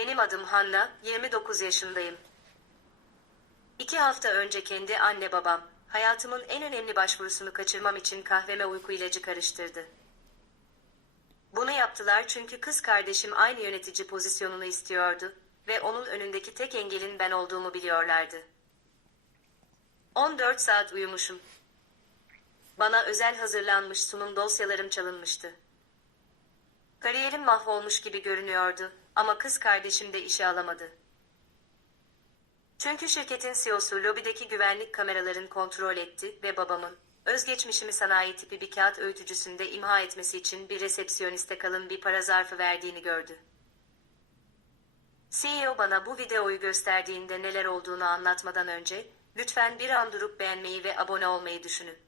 Benim adım Hanna, 29 yaşındayım. 2 hafta önce kendi anne babam, hayatımın en önemli başvurusunu kaçırmam için kahveme uyku ilacı karıştırdı. Bunu yaptılar çünkü kız kardeşim aynı yönetici pozisyonunu istiyordu ve onun önündeki tek engelin ben olduğumu biliyorlardı. 14 saat uyumuşum. Bana özel hazırlanmış sunum dosyalarım çalınmıştı. Kariyerim mahvolmuş gibi görünüyordu ama kız kardeşim de işe alamadı. Çünkü şirketin CEO'su lobideki güvenlik kameralarını kontrol etti ve babamın, özgeçmişimi sanayi tipi bir kağıt öğütücüsünde imha etmesi için bir resepsiyoniste kalın bir para zarfı verdiğini gördü. CEO bana bu videoyu gösterdiğinde neler olduğunu anlatmadan önce, lütfen bir an durup beğenmeyi ve abone olmayı düşünün.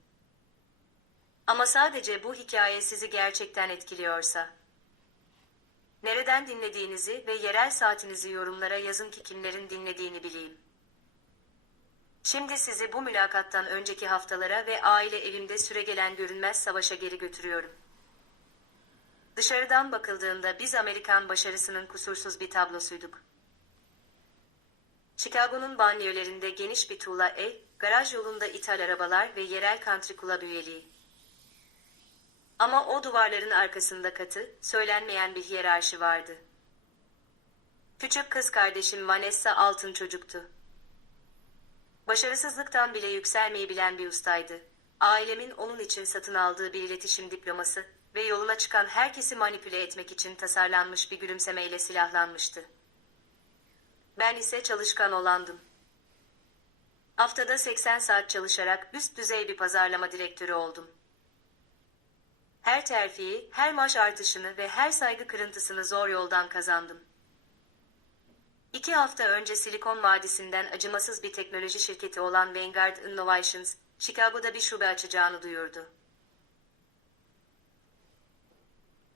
Ama sadece bu hikaye sizi gerçekten etkiliyorsa. Nereden dinlediğinizi ve yerel saatinizi yorumlara yazın ki kimlerin dinlediğini bileyim. Şimdi sizi bu mülakattan önceki haftalara ve aile evimde süregelen görünmez savaşa geri götürüyorum. Dışarıdan bakıldığında biz Amerikan başarısının kusursuz bir tablosuyduk. Chicago'nun banliyölerinde geniş bir tuğla ev, garaj yolunda ithal arabalar ve yerel country club üyeliği. Ama o duvarların arkasında katı, söylenmeyen bir hiyerarşi vardı. Küçük kız kardeşim Vanessa altın çocuktu. Başarısızlıktan bile yükselmeyi bilen bir ustaydı. Ailemin onun için satın aldığı bir iletişim diploması ve yoluna çıkan herkesi manipüle etmek için tasarlanmış bir gülümsemeyle silahlanmıştı. Ben ise çalışkan olandım. Haftada 80 saat çalışarak üst düzey bir pazarlama direktörü oldum. Her terfiyi, her maaş artışını ve her saygı kırıntısını zor yoldan kazandım. 2 hafta önce Silikon Vadisi'nden acımasız bir teknoloji şirketi olan Vanguard Innovations, Chicago'da bir şube açacağını duyurdu.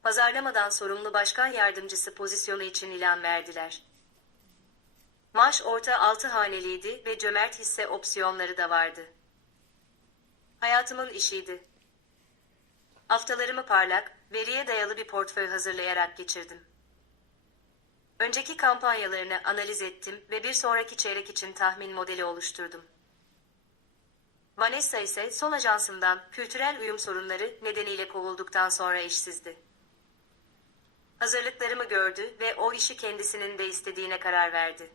Pazarlamadan sorumlu başkan yardımcısı pozisyonu için ilan verdiler. Maaş orta 6 haneliydi ve cömert hisse opsiyonları da vardı. Hayatımın işiydi. Haftalarımı parlak, veriye dayalı bir portföy hazırlayarak geçirdim. Önceki kampanyalarını analiz ettim ve bir sonraki çeyrek için tahmin modeli oluşturdum. Vanessa ise son ajansından kültürel uyum sorunları nedeniyle kovulduktan sonra işsizdi. Hazırlıklarımı gördü ve o işi kendisinin de istediğine karar verdi.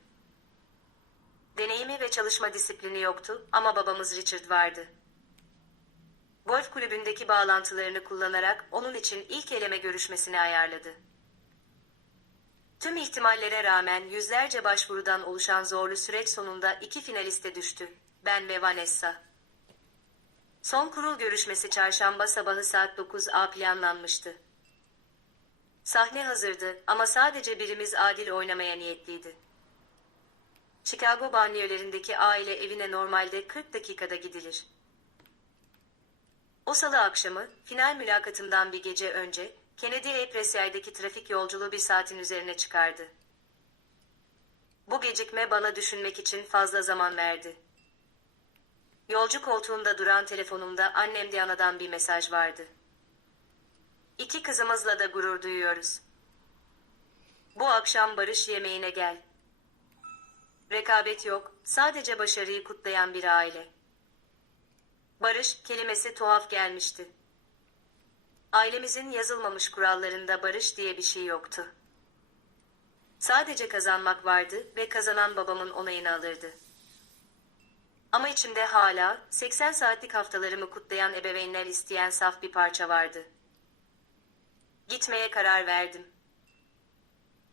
Deneyimi ve çalışma disiplini yoktu ama babamız Richard vardı. Golf kulübündeki bağlantılarını kullanarak onun için ilk eleme görüşmesini ayarladı. Tüm ihtimallere rağmen yüzlerce başvurudan oluşan zorlu süreç sonunda 2 finaliste düştü, ben ve Vanessa. Son kurul görüşmesi çarşamba sabahı saat 9'a planlanmıştı. Sahne hazırdı ama sadece birimiz adil oynamaya niyetliydi. Chicago banliyölerindeki aile evine normalde 40 dakikada gidilir. O salı akşamı, final mülakatından bir gece önce, Kennedy Preside'deki trafik yolculuğu 1 saatin üzerine çıkardı. Bu gecikme bana düşünmek için fazla zaman verdi. Yolcu koltuğunda duran telefonumda annem Diana'dan bir mesaj vardı. 2 kızımızla da gurur duyuyoruz. Bu akşam barış yemeğine gel. Rekabet yok, sadece başarıyı kutlayan bir aile. Barış kelimesi tuhaf gelmişti. Ailemizin yazılmamış kurallarında barış diye bir şey yoktu. Sadece kazanmak vardı ve kazanan babamın onayını alırdı. Ama içimde hala 80 saatlik haftalarımı kutlayan ebeveynler isteyen saf bir parça vardı. Gitmeye karar verdim.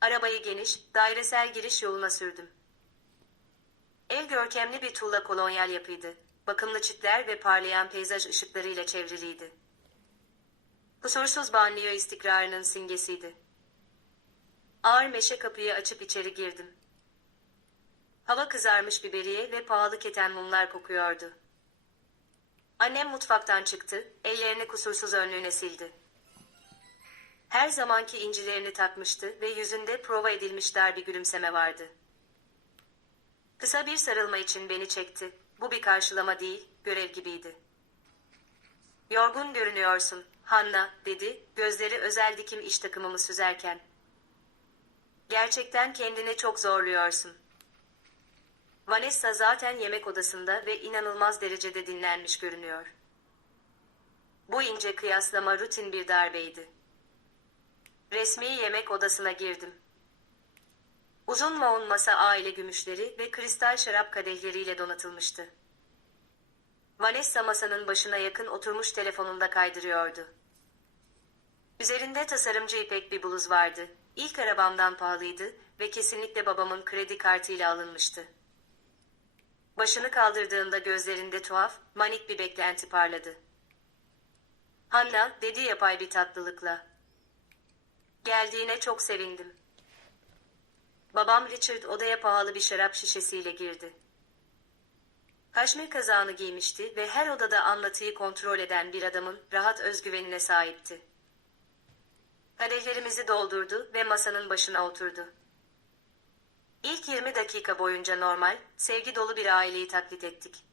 Arabayı geniş, dairesel giriş yoluna sürdüm. Ev görkemli bir tuğla kolonyal yapıydı. Bakımlı çitler ve parlayan peyzaj ışıklarıyla çevriliydi. Kusursuz banliyö istikrarının simgesiydi. Ağır meşe kapıyı açıp içeri girdim. Hava kızarmış biberiye ve pahalı keten mumlar kokuyordu. Annem mutfaktan çıktı, ellerini kusursuz önlüğüne sildi. Her zamanki incilerini takmıştı ve yüzünde prova edilmiş dar bir gülümseme vardı. Kısa bir sarılma için beni çekti. Bu bir karşılama değil, görev gibiydi. "Yorgun görünüyorsun, Hanna," dedi, gözleri özel dikim iş takımımı süzerken. Gerçekten kendini çok zorluyorsun. Vanessa zaten yemek odasında ve inanılmaz derecede dinlenmiş görünüyor. Bu ince kıyaslama rutin bir darbeydi. Resmi yemek odasına girdim. Uzun maun masa aile gümüşleri ve kristal şarap kadehleriyle donatılmıştı. Vanessa masanın başına yakın oturmuş telefonunda kaydırıyordu. Üzerinde tasarımcı ipek bir bluz vardı. İlk arabamdan pahalıydı ve kesinlikle babamın kredi kartıyla alınmıştı. Başını kaldırdığında gözlerinde tuhaf, manik bir beklenti parladı. "Hanna," dedi yapay bir tatlılıkla. "Geldiğine çok sevindim." Babam Richard odaya pahalı bir şarap şişesiyle girdi. Kaşmir kazağını giymişti ve her odada anlatıyı kontrol eden bir adamın rahat özgüvenine sahipti. Kadehlerimizi doldurdu ve masanın başına oturdu. İlk 20 dakika boyunca normal, sevgi dolu bir aileyi taklit ettik.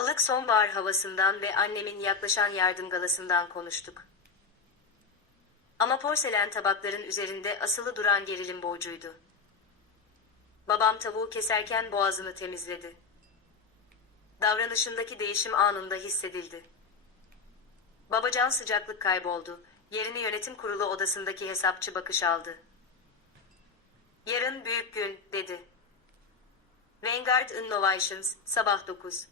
Ilık sonbahar havasından ve annemin yaklaşan yardım galasından konuştuk. Ama porselen tabakların üzerinde asılı duran gerilim boğucuydu. Babam tavuğu keserken boğazını temizledi. Davranışındaki değişim anında hissedildi. Babacan sıcaklık kayboldu. Yerini yönetim kurulu odasındaki hesapçı bakış aldı. "Yarın büyük gün," dedi. "Vanguard Innovations, sabah 9.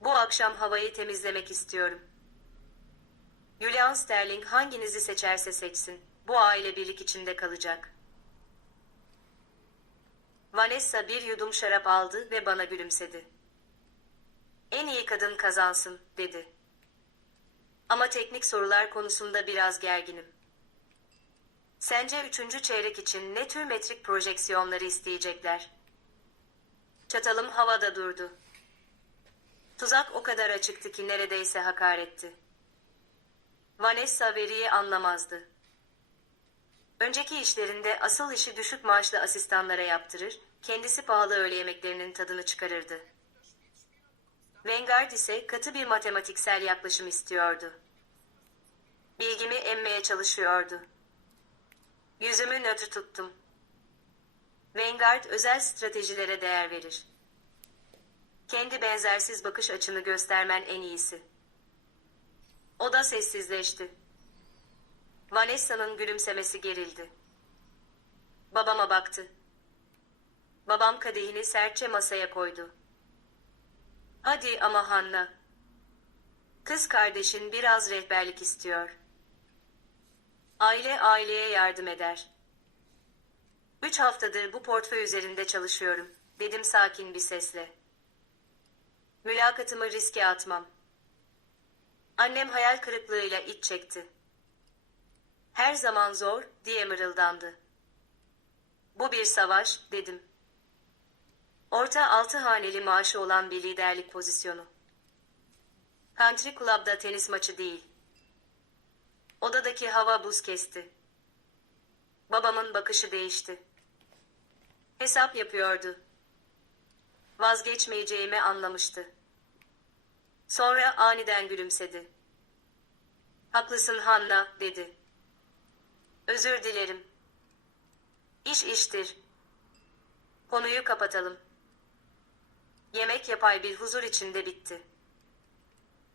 Bu akşam havayı temizlemek istiyorum. Julian Sterling hanginizi seçerse seçsin, bu aile birlik içinde kalacak." Vanessa bir yudum şarap aldı ve bana gülümsedi. "En iyi kadın kazansın," dedi. "Ama teknik sorular konusunda biraz gerginim. Sence 3. çeyrek için ne tür metrik projeksiyonları isteyecekler?" Çatalım havada durdu. Tuzak o kadar açıktı ki neredeyse hakaretti. Vanessa veriyi anlamazdı. Önceki işlerinde asıl işi düşük maaşlı asistanlara yaptırır, kendisi pahalı öğle yemeklerinin tadını çıkarırdı. Vanguard ise katı bir matematiksel yaklaşım istiyordu. Bilgimi emmeye çalışıyordu. Yüzümü nötr tuttum. Vanguard özel stratejilere değer verir. Kendi benzersiz bakış açını göstermen en iyisi. O da sessizleşti. Vanessa'nın gülümsemesi gerildi. Babama baktı. Babam kadehini sertçe masaya koydu. "Hadi ama Hanna. Kız kardeşin biraz rehberlik istiyor. Aile aileye yardım eder." 3 haftadır bu portföy üzerinde çalışıyorum," dedim sakin bir sesle. "Mülakatımı riske atmam." Annem hayal kırıklığıyla iç çekti. "Her zaman zor," diye mırıldandı. "Bu bir savaş," dedim. Orta 6 haneli maaşı olan bir liderlik pozisyonu. Country Club'da tenis maçı değil. Odadaki hava buz kesti. Babamın bakışı değişti. Hesap yapıyordu. Vazgeçmeyeceğimi anlamıştı. Sonra aniden gülümsedi. "Haklısın Hanna," dedi. "Özür dilerim. İş iştir. Konuyu kapatalım." Yemek yapay bir huzur içinde bitti.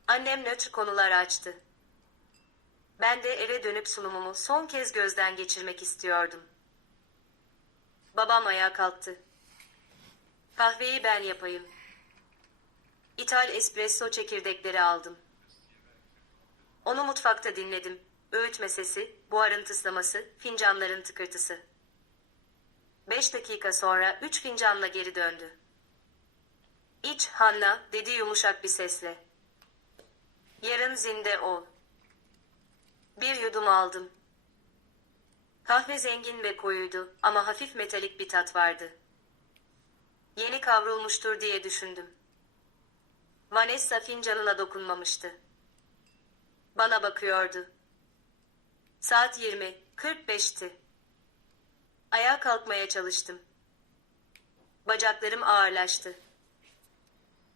Annem nötr konular açtı. Ben de eve dönüp sunumumu son kez gözden geçirmek istiyordum. Babam ayağa kalktı. "Kahveyi ben yapayım." İthal espresso çekirdekleri aldım. Onu mutfakta dinledim. Öğütme sesi, buharın tıslaması, fincanların tıkırtısı. 5 dakika sonra 3 fincanla geri döndü. "İç Hanna," dedi yumuşak bir sesle. "Yarın zinde ol." Bir yudum aldım. Kahve zengin ve koyuydu ama hafif metalik bir tat vardı. Yeni kavrulmuştur diye düşündüm. Vanessa fincanına dokunmamıştı. Bana bakıyordu. Saat 20:45'ti. Ayağa kalkmaya çalıştım. Bacaklarım ağırlaştı.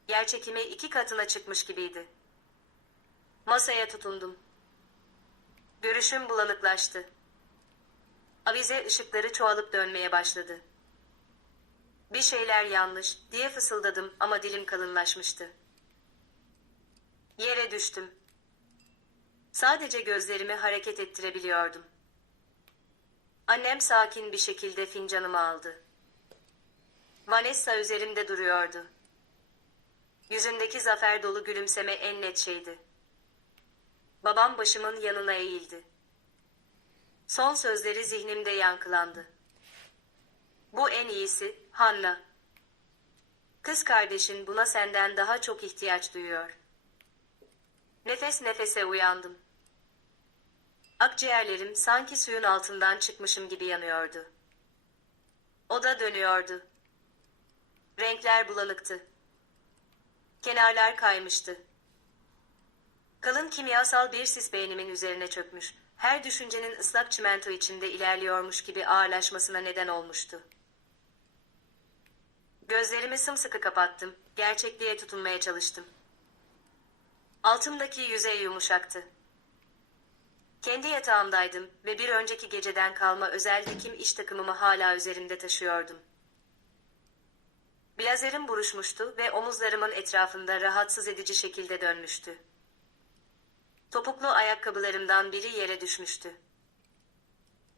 Yerçekimi 2 katına çıkmış gibiydi. Masaya tutundum. Görüşüm bulanıklaştı. Avize ışıkları çoğalıp dönmeye başladı. Bir şeyler yanlış diye fısıldadım ama dilim kalınlaşmıştı. Yere düştüm. Sadece gözlerimi hareket ettirebiliyordum. Annem sakin bir şekilde fincanımı aldı. Vanessa üzerimde duruyordu. Yüzündeki zafer dolu gülümseme en net şeydi. Babam başımın yanına eğildi. Son sözleri zihnimde yankılandı. Bu en iyisi, Hannah. Kız kardeşin buna senden daha çok ihtiyaç duyuyor. Nefes nefese uyandım. Akciğerlerim sanki suyun altından çıkmışım gibi yanıyordu. Oda dönüyordu. Renkler bulanıktı. Kenarlar kaymıştı. Kalın kimyasal bir sis beynimin üzerine çökmüş, her düşüncenin ıslak çimento içinde ilerliyormuş gibi ağırlaşmasına neden olmuştu. Gözlerimi sımsıkı kapattım, gerçekliğe tutunmaya çalıştım. Altımdaki yüzey yumuşaktı. Kendi yatağımdaydım ve bir önceki geceden kalma özel dikim iş takımımı hala üzerimde taşıyordum. Blazerim buruşmuştu ve omuzlarımın etrafında rahatsız edici şekilde dönmüştü. Topuklu ayakkabılarımdan biri yere düşmüştü.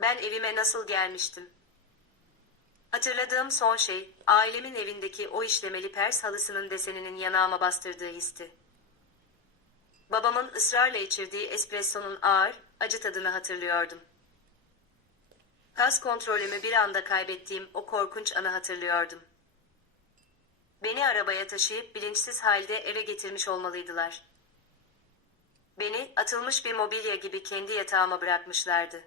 Ben evime nasıl gelmiştim? Hatırladığım son şey, ailemin evindeki o işlemeli pers halısının deseninin yanağıma bastırdığı histi. Babamın ısrarla içirdiği espressonun ağır, acı tadını hatırlıyordum. Kas kontrolümü bir anda kaybettiğim o korkunç anı hatırlıyordum. Beni arabaya taşıyıp bilinçsiz halde eve getirmiş olmalıydılar. Beni atılmış bir mobilya gibi kendi yatağıma bırakmışlardı.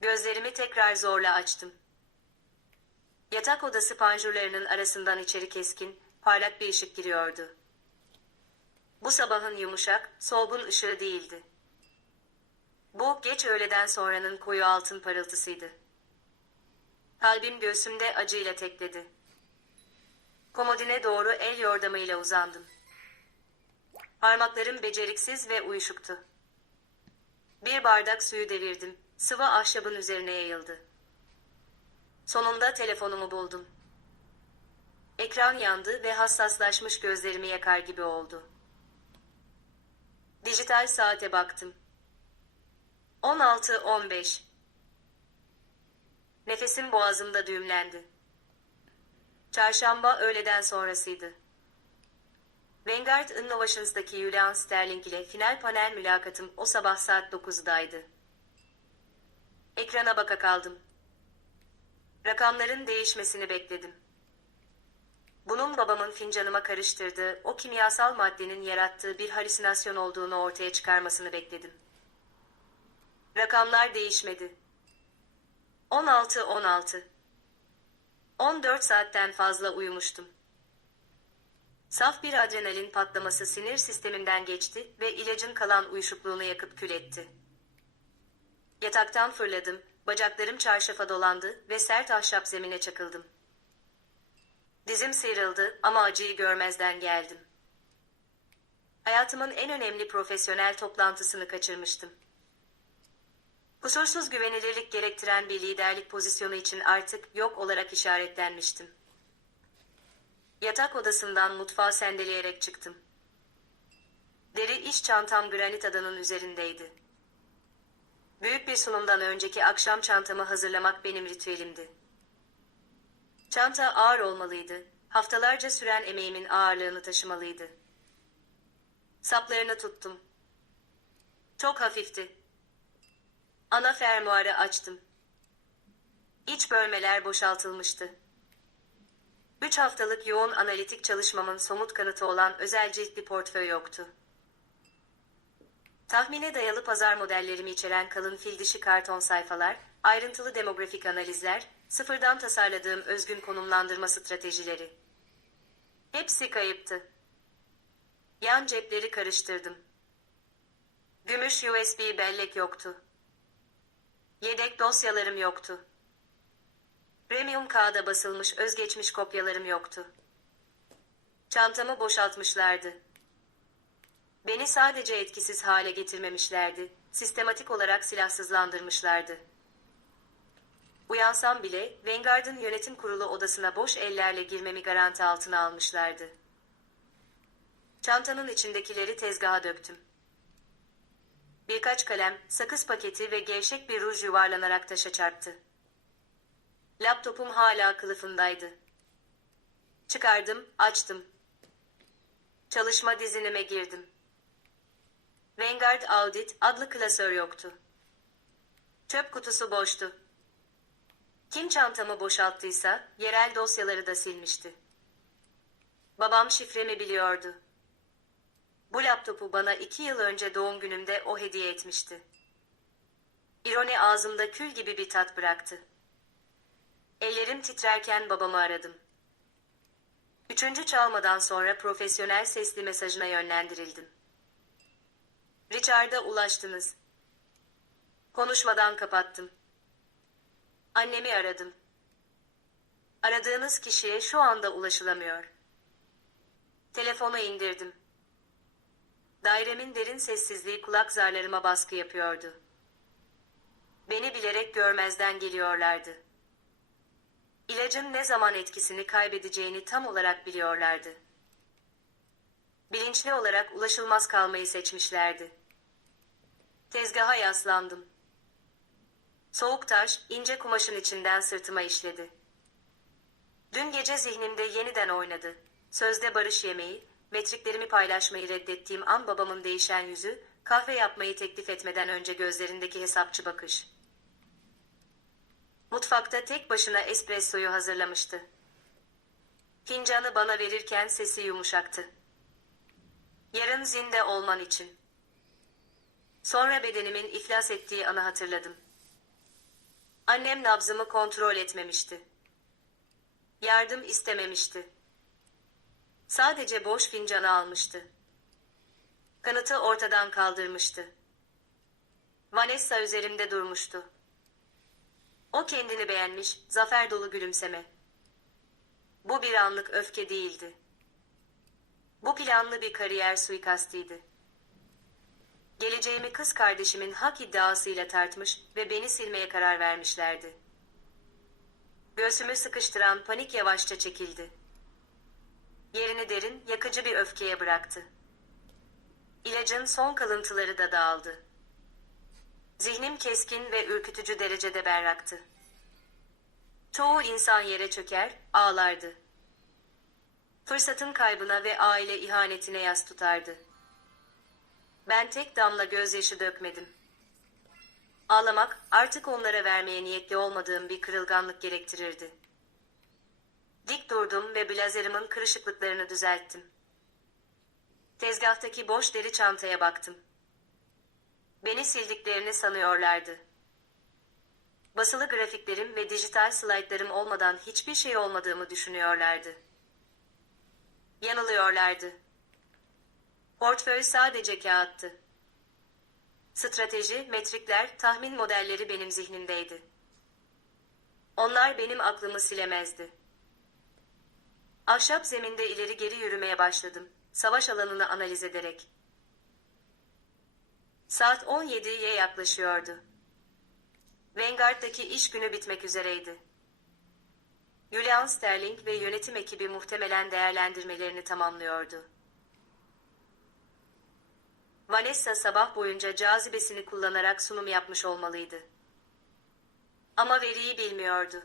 Gözlerimi tekrar zorla açtım. Yatak odası panjurlarının arasından içeri keskin, parlak bir ışık giriyordu. Bu sabahın yumuşak, solgun ışığı değildi. Bu, geç öğleden sonranın koyu altın parıltısıydı. Kalbim göğsümde acıyla tekledi. Komodine doğru el yordamıyla uzandım. Parmaklarım beceriksiz ve uyuşuktu. Bir bardak suyu devirdim, sıvı ahşabın üzerine yayıldı. Sonunda telefonumu buldum. Ekran yandı ve hassaslaşmış gözlerimi yakar gibi oldu. Dijital saate baktım. 16:15. Nefesim boğazımda düğümlendi. Çarşamba öğleden sonrasıydı. Vanguard Innovations'daki Julian Sterling ile final panel mülakatım o sabah saat 9'daydı. Ekrana baka kaldım. Rakamların değişmesini bekledim. Bunun babamın fincanıma karıştırdığı o kimyasal maddenin yarattığı bir halüsinasyon olduğunu ortaya çıkarmasını bekledim. Rakamlar değişmedi. 16:16. 14 saatten fazla uyumuştum. Saf bir adrenalin patlaması sinir sistemimden geçti ve ilacın kalan uyuşukluğunu yakıp kül etti. Yataktan fırladım, bacaklarım çarşafa dolandı ve sert ahşap zemine çakıldım. Dizim sıyrıldı ama acıyı görmezden geldim. Hayatımın en önemli profesyonel toplantısını kaçırmıştım. Kusursuz güvenilirlik gerektiren bir liderlik pozisyonu için artık yok olarak işaretlenmiştim. Yatak odasından mutfağa sendeleyerek çıktım. Deri iş çantam granit adanın üzerindeydi. Büyük bir sunumdan önceki akşam çantamı hazırlamak benim ritüelimdi. Çanta ağır olmalıydı, haftalarca süren emeğimin ağırlığını taşımalıydı. Saplarını tuttum. Çok hafifti. Ana fermuarı açtım. İç bölmeler boşaltılmıştı. 3 haftalık yoğun analitik çalışmamın somut kanıtı olan özel ciltli portföy yoktu. Tahmine dayalı pazar modellerimi içeren kalın fil dişi karton sayfalar, ayrıntılı demografik analizler, sıfırdan tasarladığım özgün konumlandırma stratejileri. Hepsi kayıptı. Yan cepleri karıştırdım. Gümüş USB bellek yoktu. Yedek dosyalarım yoktu. Premium kağıda basılmış özgeçmiş kopyalarım yoktu. Çantamı boşaltmışlardı. Beni sadece etkisiz hale getirmemişlerdi, sistematik olarak silahsızlandırmışlardı. Uyansam bile Vanguard'ın yönetim kurulu odasına boş ellerle girmemi garanti altına almışlardı. Çantanın içindekileri tezgaha döktüm. Birkaç kalem, sakız paketi ve gevşek bir ruj yuvarlanarak taşa çarptı. Laptopum hala kılıfındaydı. Çıkardım, açtım. Çalışma dizinime girdim. Vanguard Audit adlı klasör yoktu. Çöp kutusu boştu. Kim çantamı boşalttıysa yerel dosyaları da silmişti. Babam şifremi biliyordu. Bu laptopu bana 2 yıl önce doğum günümde o hediye etmişti. İroni ağzımda kül gibi bir tat bıraktı. Ellerim titrerken babamı aradım. 3. çalmadan sonra profesyonel sesli mesajına yönlendirildim. Richard'a ulaştınız. Konuşmadan kapattım. Annemi aradım. Aradığınız kişiye şu anda ulaşılamıyor. Telefonu indirdim. Dairemin derin sessizliği kulak zarlarıma baskı yapıyordu. Beni bilerek görmezden geliyorlardı. İlacın ne zaman etkisini kaybedeceğini tam olarak biliyorlardı. Bilinçli olarak ulaşılmaz kalmayı seçmişlerdi. Tezgaha yaslandım. Soğuk taş, ince kumaşın içinden sırtıma işledi. Dün gece zihnimde yeniden oynadı. Sözde barış yemeği, metriklerimi paylaşmayı reddettiğim an babamın değişen yüzü, kahve yapmayı teklif etmeden önce gözlerindeki hesapçı bakış. Mutfakta tek başına espressoyu hazırlamıştı. Fincanı bana verirken sesi yumuşaktı. Yarın zinde olman için. Sonra bedenimin iflas ettiği anı hatırladım. Annem nabzımı kontrol etmemişti. Yardım istememişti. Sadece boş fincanı almıştı. Kanıtı ortadan kaldırmıştı. Vanessa üzerimde durmuştu. O kendini beğenmiş, zafer dolu gülümseme. Bu bir anlık öfke değildi. Bu planlı bir kariyer suikastiydi. Geleceğimi kız kardeşimin hak iddiasıyla tartmış ve beni silmeye karar vermişlerdi. Göğsümü sıkıştıran panik yavaşça çekildi. Yerini derin, yakıcı bir öfkeye bıraktı. İlacın son kalıntıları da dağıldı. Zihnim keskin ve ürkütücü derecede berraktı. Çoğu insan yere çöker, ağlardı. Fırsatın kaybına ve aile ihanetine yas tutardı. Ben tek damla gözyaşı dökmedim. Ağlamak, artık onlara vermeye niyetli olmadığım bir kırılganlık gerektirirdi. Dik durdum ve blazerimin kırışıklıklarını düzelttim. Tezgahtaki boş deri çantaya baktım. Beni sildiklerini sanıyorlardı. Basılı grafiklerim ve dijital slaytlarım olmadan hiçbir şey olmadığımı düşünüyorlardı. Yanılıyorlardı. Portföy sadece kağıttı. Strateji, metrikler, tahmin modelleri benim zihnimdeydi. Onlar benim aklımı silemezdi. Ahşap zeminde ileri geri yürümeye başladım, savaş alanını analiz ederek. Saat 17'ye yaklaşıyordu. Vanguard'daki iş günü bitmek üzereydi. Julian Sterling ve yönetim ekibi muhtemelen değerlendirmelerini tamamlıyordu. Vanessa sabah boyunca cazibesini kullanarak sunum yapmış olmalıydı. Ama veriyi bilmiyordu.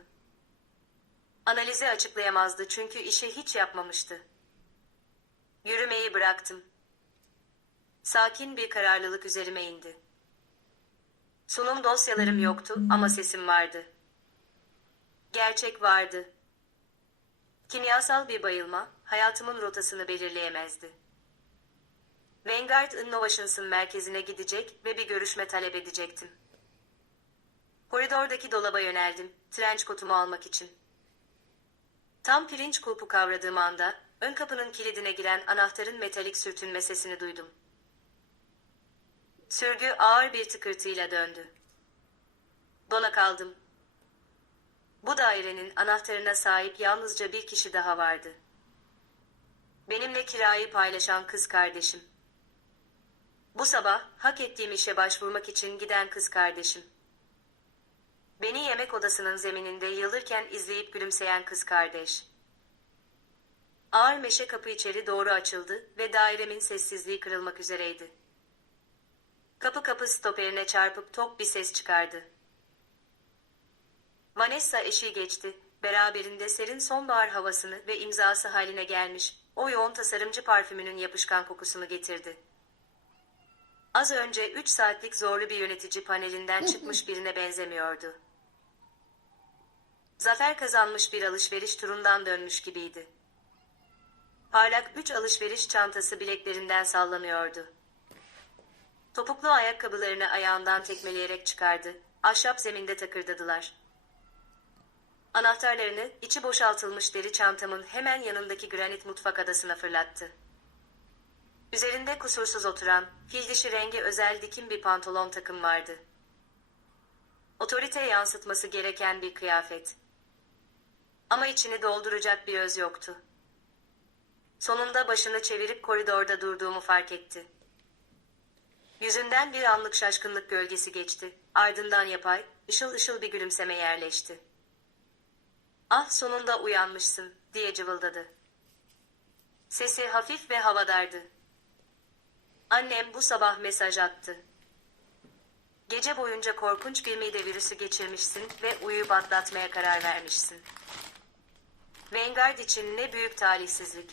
Analizi açıklayamazdı çünkü işi hiç yapmamıştı. Yürümeyi bıraktım. Sakin bir kararlılık üzerime indi. Sunum dosyalarım yoktu ama sesim vardı. Gerçek vardı. Kimyasal bir bayılma, hayatımın rotasını belirleyemezdi. Vanguard Innovations'ın merkezine gidecek ve bir görüşme talep edecektim. Koridordaki dolaba yöneldim, trench kotumu almak için. Tam pirinç kulpu kavradığım anda, ön kapının kilidine giren anahtarın metalik sürtünme sesini duydum. Sürgü ağır bir tıkırtıyla döndü. Dona kaldım. Bu dairenin anahtarına sahip yalnızca bir kişi daha vardı. Benimle kirayı paylaşan kız kardeşim. Bu sabah hak ettiğim işe başvurmak için giden kız kardeşim. Beni yemek odasının zemininde yılırken izleyip gülümseyen kız kardeş. Ağır meşe kapı içeri doğru açıldı ve dairemin sessizliği kırılmak üzereydi. Kapı stoperine çarpıp tok bir ses çıkardı. Vanessa eşiği geçti, beraberinde serin sonbahar havasını ve imzası haline gelmiş, o yoğun tasarımcı parfümünün yapışkan kokusunu getirdi. Az önce 3 saatlik zorlu bir yönetici panelinden çıkmış birine benzemiyordu. Zafer kazanmış bir alışveriş turundan dönmüş gibiydi. Parlak 3 alışveriş çantası bileklerinden sallanıyordu. Topuklu ayakkabılarını ayağından tekmeleyerek çıkardı, ahşap zeminde takırdadılar. Anahtarlarını içi boşaltılmış deri çantamın hemen yanındaki granit mutfak adasına fırlattı. Üzerinde kusursuz oturan, fil dişi rengi özel dikim bir pantolon takım vardı. Otorite yansıtması gereken bir kıyafet. Ama içini dolduracak bir öz yoktu. Sonunda başını çevirip koridorda durduğumu fark etti. Yüzünden bir anlık şaşkınlık gölgesi geçti. Ardından yapay, ışıl ışıl bir gülümseme yerleşti. "Ah, sonunda uyanmışsın," diye cıvıldadı. Sesi hafif ve havadardı. "Annem bu sabah mesaj attı. Gece boyunca korkunç bir mide virüsü geçirmişsin ve uyuyup atlatmaya karar vermişsin. Vanguard için ne büyük talihsizlik.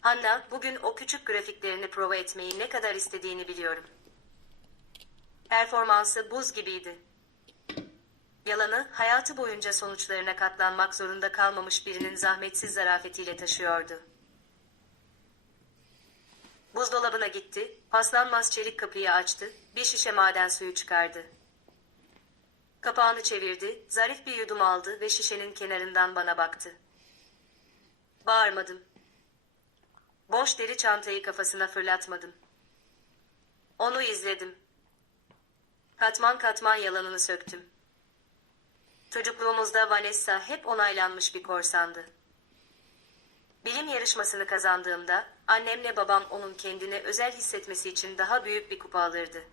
Hanna, bugün o küçük grafiklerini prova etmeyi ne kadar istediğini biliyorum. Performansı buz gibiydi. Yalanı, hayatı boyunca sonuçlarına katlanmak zorunda kalmamış birinin zahmetsiz zarafetiyle taşıyordu. Buzdolabına gitti, paslanmaz çelik kapıyı açtı, bir şişe maden suyu çıkardı. Kapağını çevirdi, zarif bir yudum aldı ve şişenin kenarından bana baktı. Bağırmadım. Boş deri çantayı kafasına fırlatmadım. Onu izledim. Katman katman yalanını söktüm. Çocukluğumuzda Vanessa hep onaylanmış bir korsandı. Bilim yarışmasını kazandığımda annemle babam onun kendine özel hissetmesi için daha büyük bir kupa alırdı.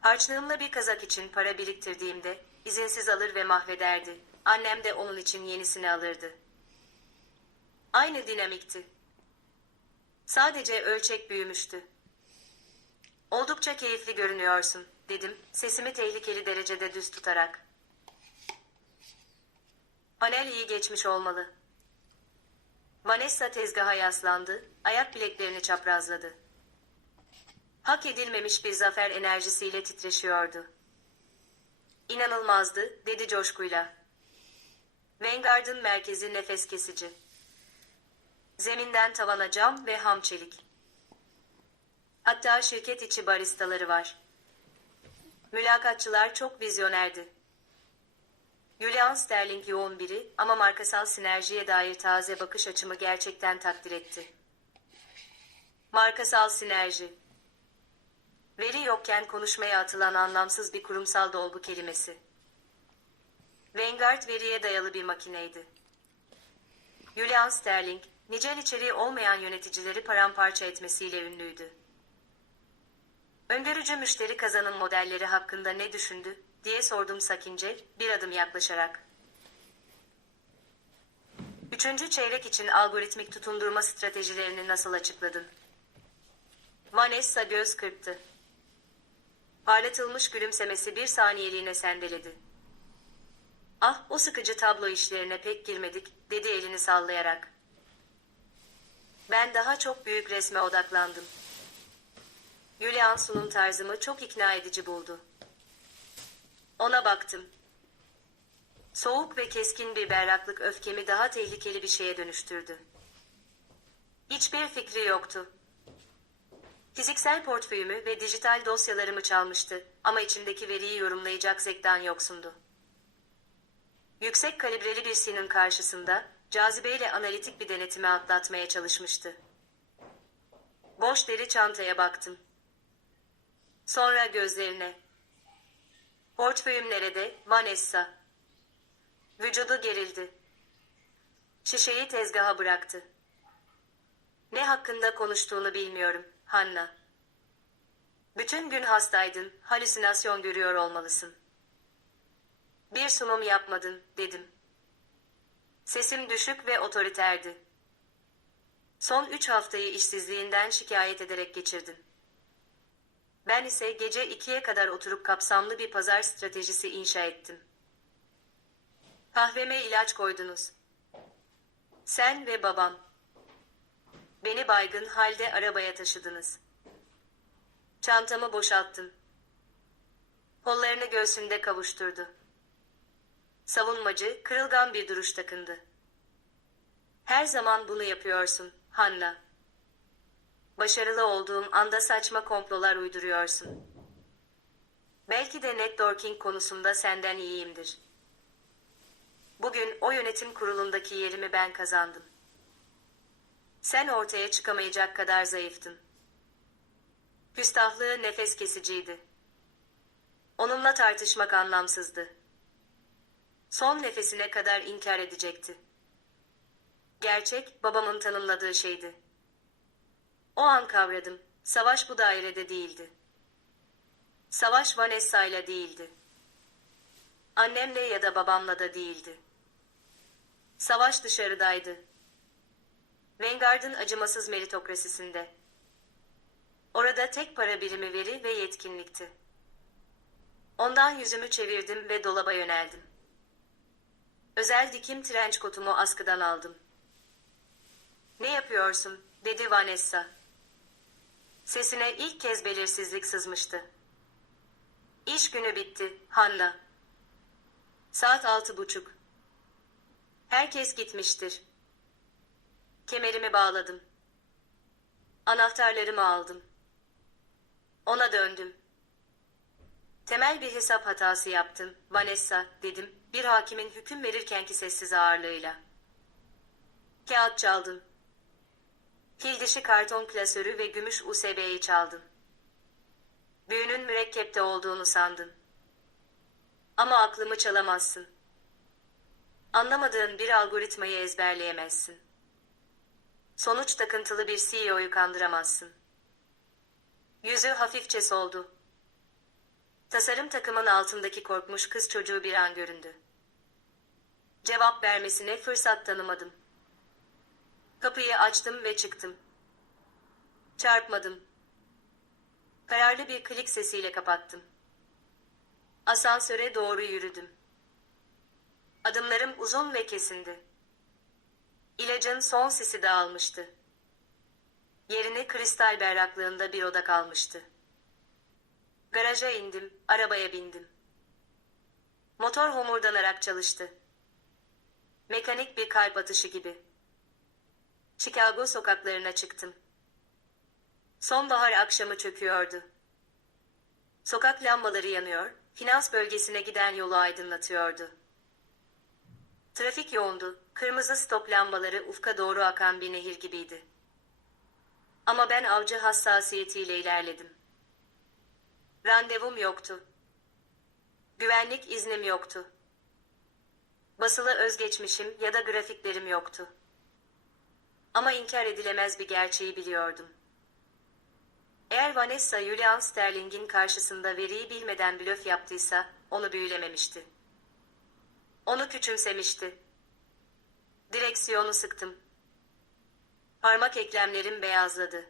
Harçlığımla bir kazak için para biriktirdiğimde izinsiz alır ve mahvederdi. Annem de onun için yenisini alırdı. Aynı dinamikti. Sadece ölçek büyümüştü. Oldukça keyifli görünüyorsun, dedim, sesimi tehlikeli derecede düz tutarak. Panel iyi geçmiş olmalı. Vanessa tezgaha yaslandı, ayak bileklerini çaprazladı. Hak edilmemiş bir zafer enerjisiyle titreşiyordu. İnanılmazdı, dedi coşkuyla. Vanguard'ın merkezi nefes kesici. Zeminden tavana cam ve ham çelik. Hatta şirket içi baristaları var. Mülakatçılar çok vizyonerdi. Julian Sterling yoğun biri ama markasal sinerjiye dair taze bakış açımı gerçekten takdir etti. Markasal sinerji. Veri yokken konuşmaya atılan anlamsız bir kurumsal dolgu kelimesi. Vanguard veriye dayalı bir makineydi. Julian Sterling, nicel içeriği olmayan yöneticileri paramparça etmesiyle ünlüydü. Öngörücü müşteri kazanım modelleri hakkında ne düşündü, diye sordum sakince, bir adım yaklaşarak. 3. çeyrek için algoritmik tutundurma stratejilerini nasıl açıkladın? Vanessa göz kırptı. Parlatılmış gülümsemesi bir saniyeliğine sendeledi. Ah, o sıkıcı tablo işlerine pek girmedik, dedi elini sallayarak. Ben daha çok büyük resme odaklandım. Julian sunum tarzımı çok ikna edici buldu. Ona baktım. Soğuk ve keskin bir berraklık öfkemi daha tehlikeli bir şeye dönüştürdü. Hiçbir fikri yoktu. Fiziksel portföyümü ve dijital dosyalarımı çalmıştı ama içindeki veriyi yorumlayacak zekten yoksundu. Yüksek kalibreli bir sinin karşısında cazibeyle analitik bir denetime atlatmaya çalışmıştı. Boş deri çantaya baktım. Sonra gözlerine. Portföyüm nerede, Vanessa? Vücudu gerildi. Şişeyi tezgaha bıraktı. Ne hakkında konuştuğunu bilmiyorum, Hanna. Bütün gün hastaydın, halüsinasyon görüyor olmalısın. Bir sunum yapmadın, dedim. Sesim düşük ve otoriterdi. Son 3 haftayı işsizliğinden şikayet ederek geçirdin. Ben ise gece 2'ye kadar oturup kapsamlı bir pazar stratejisi inşa ettim. Kahveme ilaç koydunuz. Sen ve babam. Beni baygın halde arabaya taşıdınız. Çantamı boşalttın. Kollarını göğsünde kavuşturdu. Savunmacı, kırılgan bir duruş takındı. Her zaman bunu yapıyorsun, Hanna. Başarılı olduğum anda saçma komplolar uyduruyorsun. Belki de networking konusunda senden iyiyimdir. Bugün o yönetim kurulundaki yerimi ben kazandım. Sen ortaya çıkamayacak kadar zayıftın. Küstahlığı nefes kesiciydi. Onunla tartışmak anlamsızdı. Son nefesine kadar inkar edecekti. Gerçek, babamın tanımladığı şeydi. O an kavradım, savaş bu dairede değildi. Savaş Vanessa'yla değildi. Annemle ya da babamla da değildi. Savaş dışarıdaydı. Vanguard'ın acımasız meritokrasisinde. Orada tek para birimi veri ve yetkinlikti. Ondan yüzümü çevirdim ve dolaba yöneldim. Özel dikim trenç kotumu askıdan aldım. "Ne yapıyorsun?" dedi Vanessa. Sesine ilk kez belirsizlik sızmıştı. "İş günü bitti, Hanna. Saat 6:30. Herkes gitmiştir." Kemerimi bağladım. Anahtarlarımı aldım. Ona döndüm. "Temel bir hesap hatası yaptın, Vanessa," dedim, bir hakimin hüküm verirkenki sessiz ağırlığıyla. "Kağıt çaldın. Fil dişi karton klasörü ve gümüş USB'yi çaldın. Büyünün mürekkepte olduğunu sandın. Ama aklımı çalamazsın. Anlamadığın bir algoritmayı ezberleyemezsin. Sonuç takıntılı bir CEO'yu kandıramazsın." Yüzü hafifçe soldu. Tasarım takımın altındaki korkmuş kız çocuğu bir an göründü. Cevap vermesine fırsat tanımadım. Kapıyı açtım ve çıktım. Çarpmadım. Kararlı bir klik sesiyle kapattım. Asansöre doğru yürüdüm. Adımlarım uzun ve kesindi. İlacın son sisi dağılmıştı. Yerini kristal berraklığında bir oda kalmıştı. Garaja indim, arabaya bindim. Motor homurdanarak çalıştı. Mekanik bir kalp atışı gibi. Chicago sokaklarına çıktım. Sonbahar akşamı çöküyordu. Sokak lambaları yanıyor, finans bölgesine giden yolu aydınlatıyordu. Trafik yoğundu, kırmızı stop lambaları ufka doğru akan bir nehir gibiydi. Ama ben avcı hassasiyetiyle ilerledim. Randevum yoktu. Güvenlik iznim yoktu. Basılı özgeçmişim ya da grafiklerim yoktu. Ama inkar edilemez bir gerçeği biliyordum. Eğer Vanessa Julian Sterling'in karşısında veriyi bilmeden blöf yaptıysa, onu büyülememişti. Onu küçümsemişti. Direksiyonu sıktım. Parmak eklemlerim beyazladı.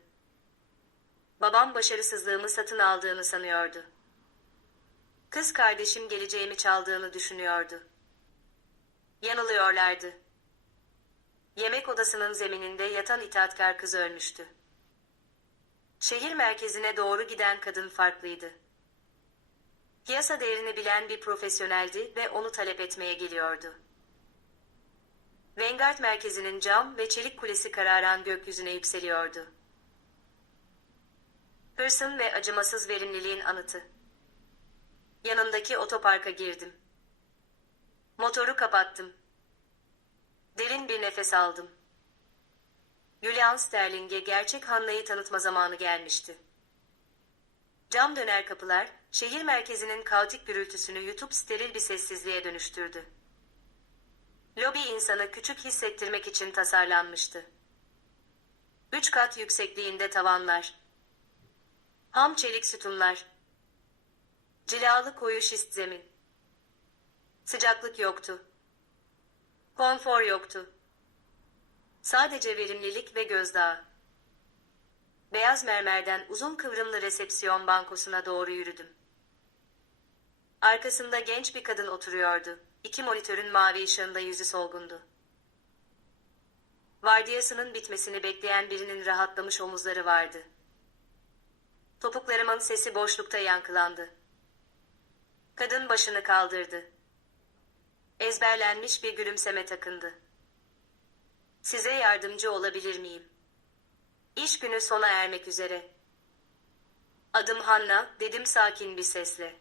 Babam başarısızlığımı satın aldığını sanıyordu. Kız kardeşim geleceğimi çaldığını düşünüyordu. Yanılıyorlardı. Yemek odasının zemininde yatan itaatkar kız ölmüştü. Şehir merkezine doğru giden kadın farklıydı. Piyasa değerini bilen bir profesyoneldi ve onu talep etmeye geliyordu. Vanguard merkezinin cam ve çelik kulesi kararan gökyüzüne yükseliyordu. Hırsın ve acımasız verimliliğin anıtı. Yanındaki otoparka girdim. Motoru kapattım. Derin bir nefes aldım. Julian Sterling'e gerçek Hanna'yı tanıtma zamanı gelmişti. Cam döner kapılar, şehir merkezinin kaotik gürültüsünü yutup steril bir sessizliğe dönüştürdü. Lobi insanı küçük hissettirmek için tasarlanmıştı. 3 kat yüksekliğinde tavanlar. Ham çelik sütunlar. Cilalı koyu şist zemin. Sıcaklık yoktu. Konfor yoktu. Sadece verimlilik ve gözdağı. Beyaz mermerden uzun kıvrımlı resepsiyon bankosuna doğru yürüdüm. Arkasında genç bir kadın oturuyordu. İki monitörün mavi ışığında yüzü solgundu. Vardiyasının bitmesini bekleyen birinin rahatlamış omuzları vardı. Topuklarımın sesi boşlukta yankılandı. Kadın başını kaldırdı. Ezberlenmiş bir gülümseme takındı. Size yardımcı olabilir miyim? İş günü sona ermek üzere. Adım Hanna, dedim sakin bir sesle.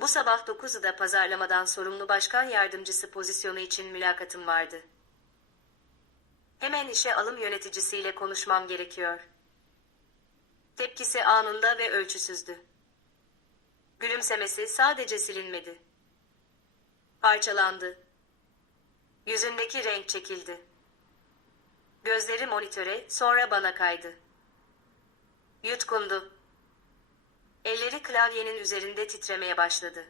Bu sabah 9'da pazarlamadan sorumlu başkan yardımcısı pozisyonu için mülakatım vardı. Hemen işe alım yöneticisiyle konuşmam gerekiyor. Tepkisi anında ve ölçüsüzdü. Gülümsemesi sadece silinmedi. Parçalandı. Yüzündeki renk çekildi. Gözleri monitöre, sonra bana kaydı. Yutkundu. Elleri klavyenin üzerinde titremeye başladı.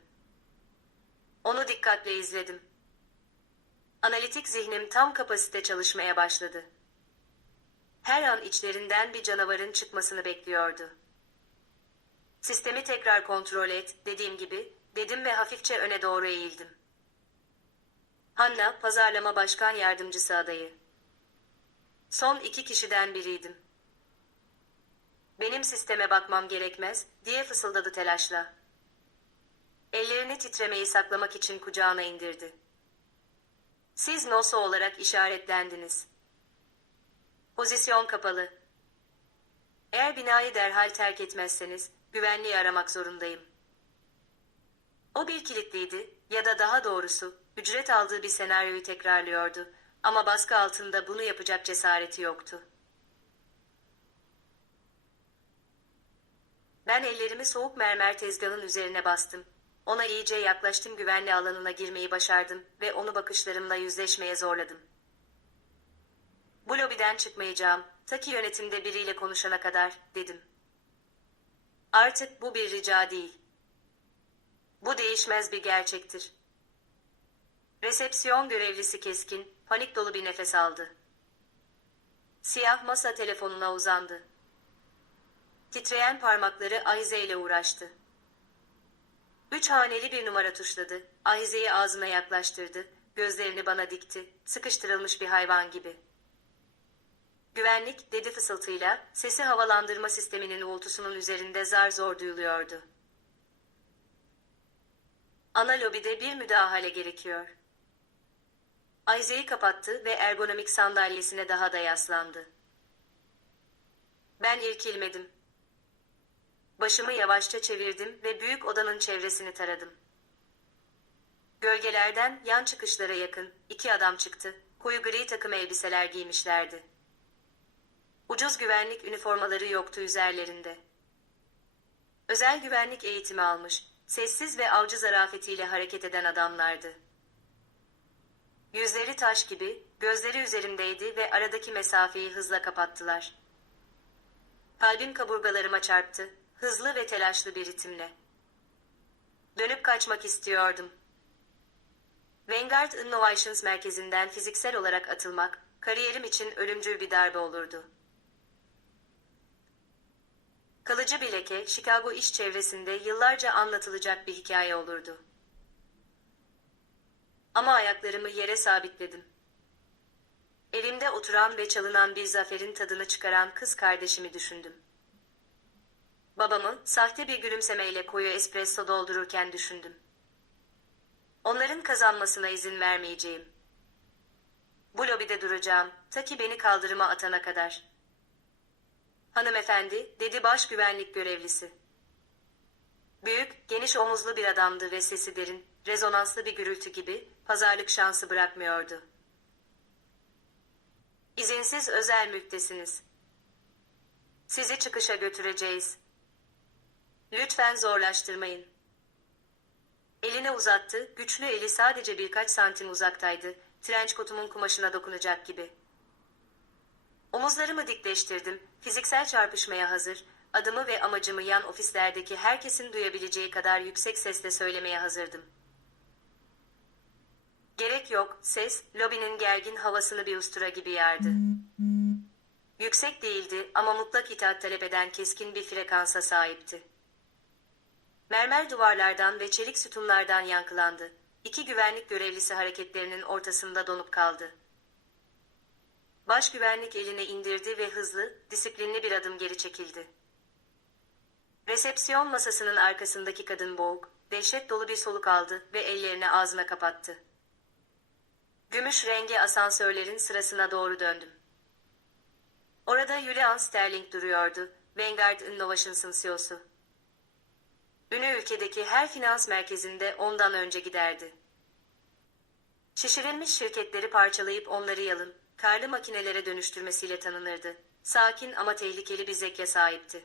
Onu dikkatle izledim. Analitik zihnim tam kapasite çalışmaya başladı. Her an içlerinden bir canavarın çıkmasını bekliyordu. Sistemi tekrar kontrol et, dediğim gibi, dedim ve hafifçe öne doğru eğildim. Hanna, pazarlama başkan yardımcısı adayı. Son 2 kişiden biriydim. Benim sisteme bakmam gerekmez, diye fısıldadı telaşla. Ellerini titremeyi saklamak için kucağına indirdi. Siz NOSO olarak işaretlendiniz. Pozisyon kapalı. Eğer binayı derhal terk etmezseniz, güvenliği aramak zorundayım. O bir kilitliydi, ya da daha doğrusu, ücret aldığı bir senaryoyu tekrarlıyordu. Ama baskı altında bunu yapacak cesareti yoktu. Ben ellerimi soğuk mermer tezgahın üzerine bastım. Ona iyice yaklaştım, güvenli alanına girmeyi başardım ve onu bakışlarımla yüzleşmeye zorladım. Bu lobiden çıkmayacağım, ta ki yönetimde biriyle konuşana kadar, dedim. Artık bu bir rica değil. Bu değişmez bir gerçektir. Resepsiyon görevlisi keskin, panik dolu bir nefes aldı. Siyah masa telefonuna uzandı. Titreyen parmakları ahizeyle uğraştı. 3 haneli bir numara tuşladı, ahizeyi ağzına yaklaştırdı, gözlerini bana dikti, sıkıştırılmış bir hayvan gibi. Güvenlik, dedi fısıltıyla, sesi havalandırma sisteminin uğultusunun üzerinde zar zor duyuluyordu. Ana lobide bir müdahale gerekiyor. Ahizeyi kapattı ve ergonomik sandalyesine daha da yaslandı. Ben irkilmedim. Başımı yavaşça çevirdim ve büyük odanın çevresini taradım. Gölgelerden yan çıkışlara yakın 2 adam çıktı, koyu gri takım elbiseler giymişlerdi. Ucuz güvenlik üniformaları yoktu üzerlerinde. Özel güvenlik eğitimi almış, sessiz ve avcı zarafetiyle hareket eden adamlardı. Yüzleri taş gibi, gözleri üzerimdeydi ve aradaki mesafeyi hızla kapattılar. Kalbim kaburgalarıma çarptı, hızlı ve telaşlı bir ritimle. Dönüp kaçmak istiyordum. Vanguard Innovations merkezinden fiziksel olarak atılmak, kariyerim için ölümcül bir darbe olurdu. Kalıcı bir leke, Chicago iş çevresinde yıllarca anlatılacak bir hikaye olurdu. Ama ayaklarımı yere sabitledim. Evimde oturan ve çalınan bir zaferin tadını çıkaran kız kardeşimi düşündüm. Babamı, sahte bir gülümsemeyle koyu espresso doldururken düşündüm. Onların kazanmasına izin vermeyeceğim. Bu lobide duracağım, ta ki beni kaldırıma atana kadar. Hanımefendi, dedi baş güvenlik görevlisi. Büyük, geniş omuzlu bir adamdı ve sesi derin, rezonanslı bir gürültü gibi, pazarlık şansı bırakmıyordu. İzinsiz özel mülktesiniz. Sizi çıkışa götüreceğiz. Lütfen zorlaştırmayın. Elini uzattı, güçlü eli sadece birkaç santim uzaktaydı, trenç kotumun kumaşına dokunacak gibi. Omuzlarımı dikleştirdim, fiziksel çarpışmaya hazır, adımı ve amacımı yan ofislerdeki herkesin duyabileceği kadar yüksek sesle söylemeye hazırdım. Gerek yok, ses, lobinin gergin havasını bir ustura gibi yardı. Yüksek değildi ama mutlak itaat talep eden keskin bir frekansa sahipti. Mermer duvarlardan ve çelik sütunlardan yankılandı. İki güvenlik görevlisi hareketlerinin ortasında donup kaldı. Baş güvenlik elini indirdi ve hızlı, disiplinli bir adım geri çekildi. Resepsiyon masasının arkasındaki kadın boğuk, dehşet dolu bir soluk aldı ve ellerini ağzına kapattı. Gümüş rengi asansörlerin sırasına doğru döndüm. Orada Julian Sterling duruyordu, Vanguard Innovations'ın CEO'su. Ünü ülkedeki her finans merkezinde ondan önce giderdi. Şişirilmiş şirketleri parçalayıp onları yalın, karlı makinelere dönüştürmesiyle tanınırdı. Sakin ama tehlikeli bir zeka sahipti.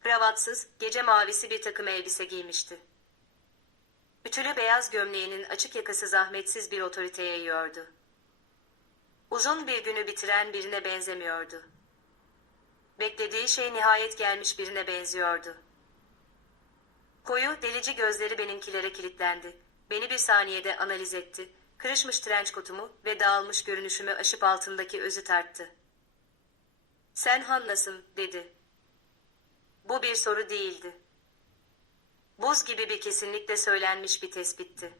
Kravatsız, gece mavisi bir takım elbise giymişti. Ütülü beyaz gömleğinin açık yakası zahmetsiz bir otoriteye yiyordu. Uzun bir günü bitiren birine benzemiyordu. Beklediği şey nihayet gelmiş birine benziyordu. Koyu, delici gözleri benimkilere kilitlendi. Beni bir saniyede analiz etti. Kırışmış trenç kotumu ve dağılmış görünüşümü aşıp altındaki özü tarttı. "Sen Hannah'sın," dedi. Bu bir soru değildi. Buz gibi bir kesinlikle söylenmiş bir tespitti.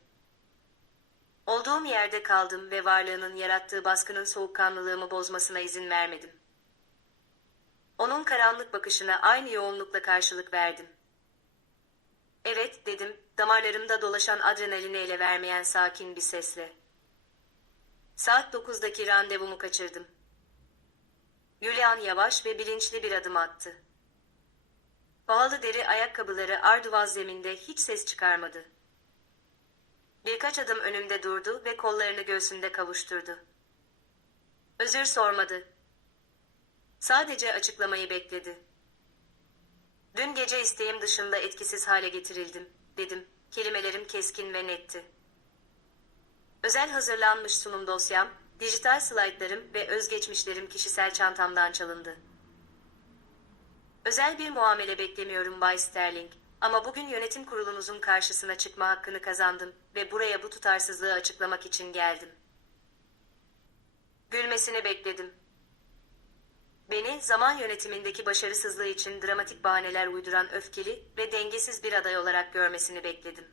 Olduğum yerde kaldım ve varlığının yarattığı baskının soğukkanlılığımı bozmasına izin vermedim. Onun karanlık bakışına aynı yoğunlukla karşılık verdim. "Evet," dedim, damarlarımda dolaşan adrenalini ele vermeyen sakin bir sesle. Saat 9'daki randevumu kaçırdım. Julian yavaş ve bilinçli bir adım attı. Pahalı deri ayakkabıları arduvaz zeminde hiç ses çıkarmadı. Birkaç adım önümde durdu ve kollarını göğsünde kavuşturdu. Özür sormadı. Sadece açıklamayı bekledi. "Dün gece isteğim dışında etkisiz hale getirildim," dedim. Kelimelerim keskin ve netti. Özel hazırlanmış sunum dosyam, dijital slaytlarım ve özgeçmişlerim kişisel çantamdan çalındı. "Özel bir muamele beklemiyorum Bay Sterling. Ama bugün yönetim kurulunuzun karşısına çıkma hakkını kazandım ve buraya bu tutarsızlığı açıklamak için geldim." Gülmesini bekledim. Beni zaman yönetimindeki başarısızlığı için dramatik bahaneler uyduran öfkeli ve dengesiz bir aday olarak görmesini bekledim.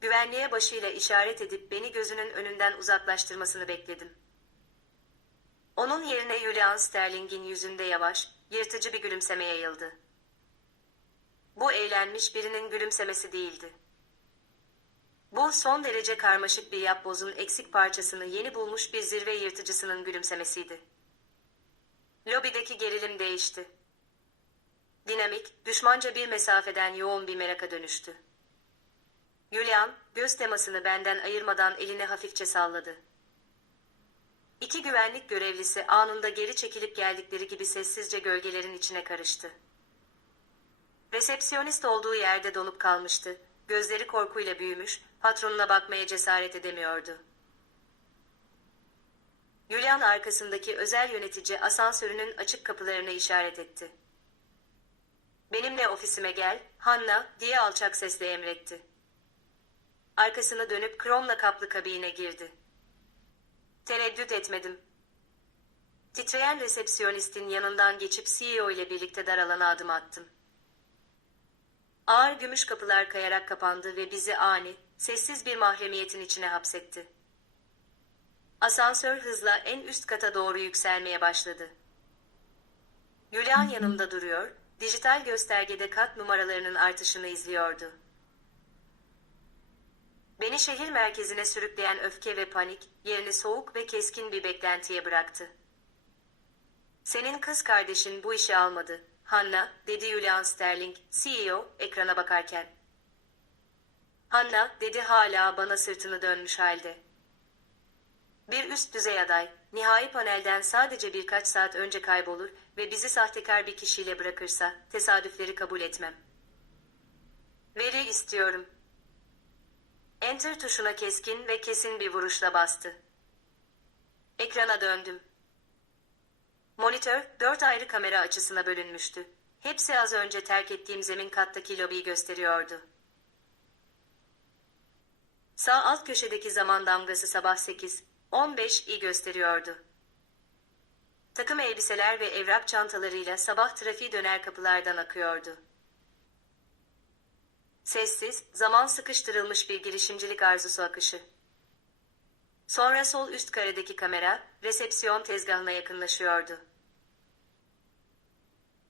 Güvenliğe başıyla işaret edip beni gözünün önünden uzaklaştırmasını bekledim. Onun yerine Julian Sterling'in yüzünde yavaş, yırtıcı bir gülümseme yayıldı. Bu eğlenmiş birinin gülümsemesi değildi. Bu son derece karmaşık bir yapbozun eksik parçasını yeni bulmuş bir zirve yırtıcısının gülümsemesiydi. Lobideki gerilim değişti. Dinamik, düşmanca bir mesafeden yoğun bir meraka dönüştü. Julian, göz temasını benden ayırmadan elini hafifçe salladı. İki güvenlik görevlisi anında geri çekilip geldikleri gibi sessizce gölgelerin içine karıştı. Resepsiyonist olduğu yerde donup kalmıştı. Gözleri korkuyla büyümüş, patronuna bakmaya cesaret edemiyordu. Julian arkasındaki özel yönetici asansörünün açık kapılarını işaret etti. "Benimle ofisime gel, Hannah," diye alçak sesle emretti. Arkasını dönüp kromla kaplı kabine girdi. Tereddüt etmedim. Titreyen resepsiyonistin yanından geçip CEO ile birlikte dar alana adım attım. Ağır gümüş kapılar kayarak kapandı ve bizi ani, sessiz bir mahremiyetin içine hapsetti. Asansör hızla en üst kata doğru yükselmeye başladı. Julian yanımda duruyor, dijital göstergede kat numaralarının artışını izliyordu. Beni şehir merkezine sürükleyen öfke ve panik, yerini soğuk ve keskin bir beklentiye bıraktı. "Senin kız kardeşin bu işi almadı, Hannah," dedi Julian Sterling, CEO, ekrana bakarken. "Hannah," dedi hala bana sırtını dönmüş halde. "Bir üst düzey aday, nihai panelden sadece birkaç saat önce kaybolur ve bizi sahtekar bir kişiyle bırakırsa, tesadüfleri kabul etmem. Veri istiyorum." Enter tuşuna keskin ve kesin bir vuruşla bastı. Ekrana döndüm. Monitör, 4 ayrı kamera açısına bölünmüştü. Hepsi az önce terk ettiğim zemin kattaki lobiyi gösteriyordu. Sağ alt köşedeki zaman damgası sabah 8:15'i gösteriyordu. Takım elbiseler ve evrak çantalarıyla sabah trafiği döner kapılardan akıyordu. Sessiz, zaman sıkıştırılmış bir girişimcilik arzusu akışı. Sonra sol üst karedeki kamera, resepsiyon tezgahına yakınlaşıyordu.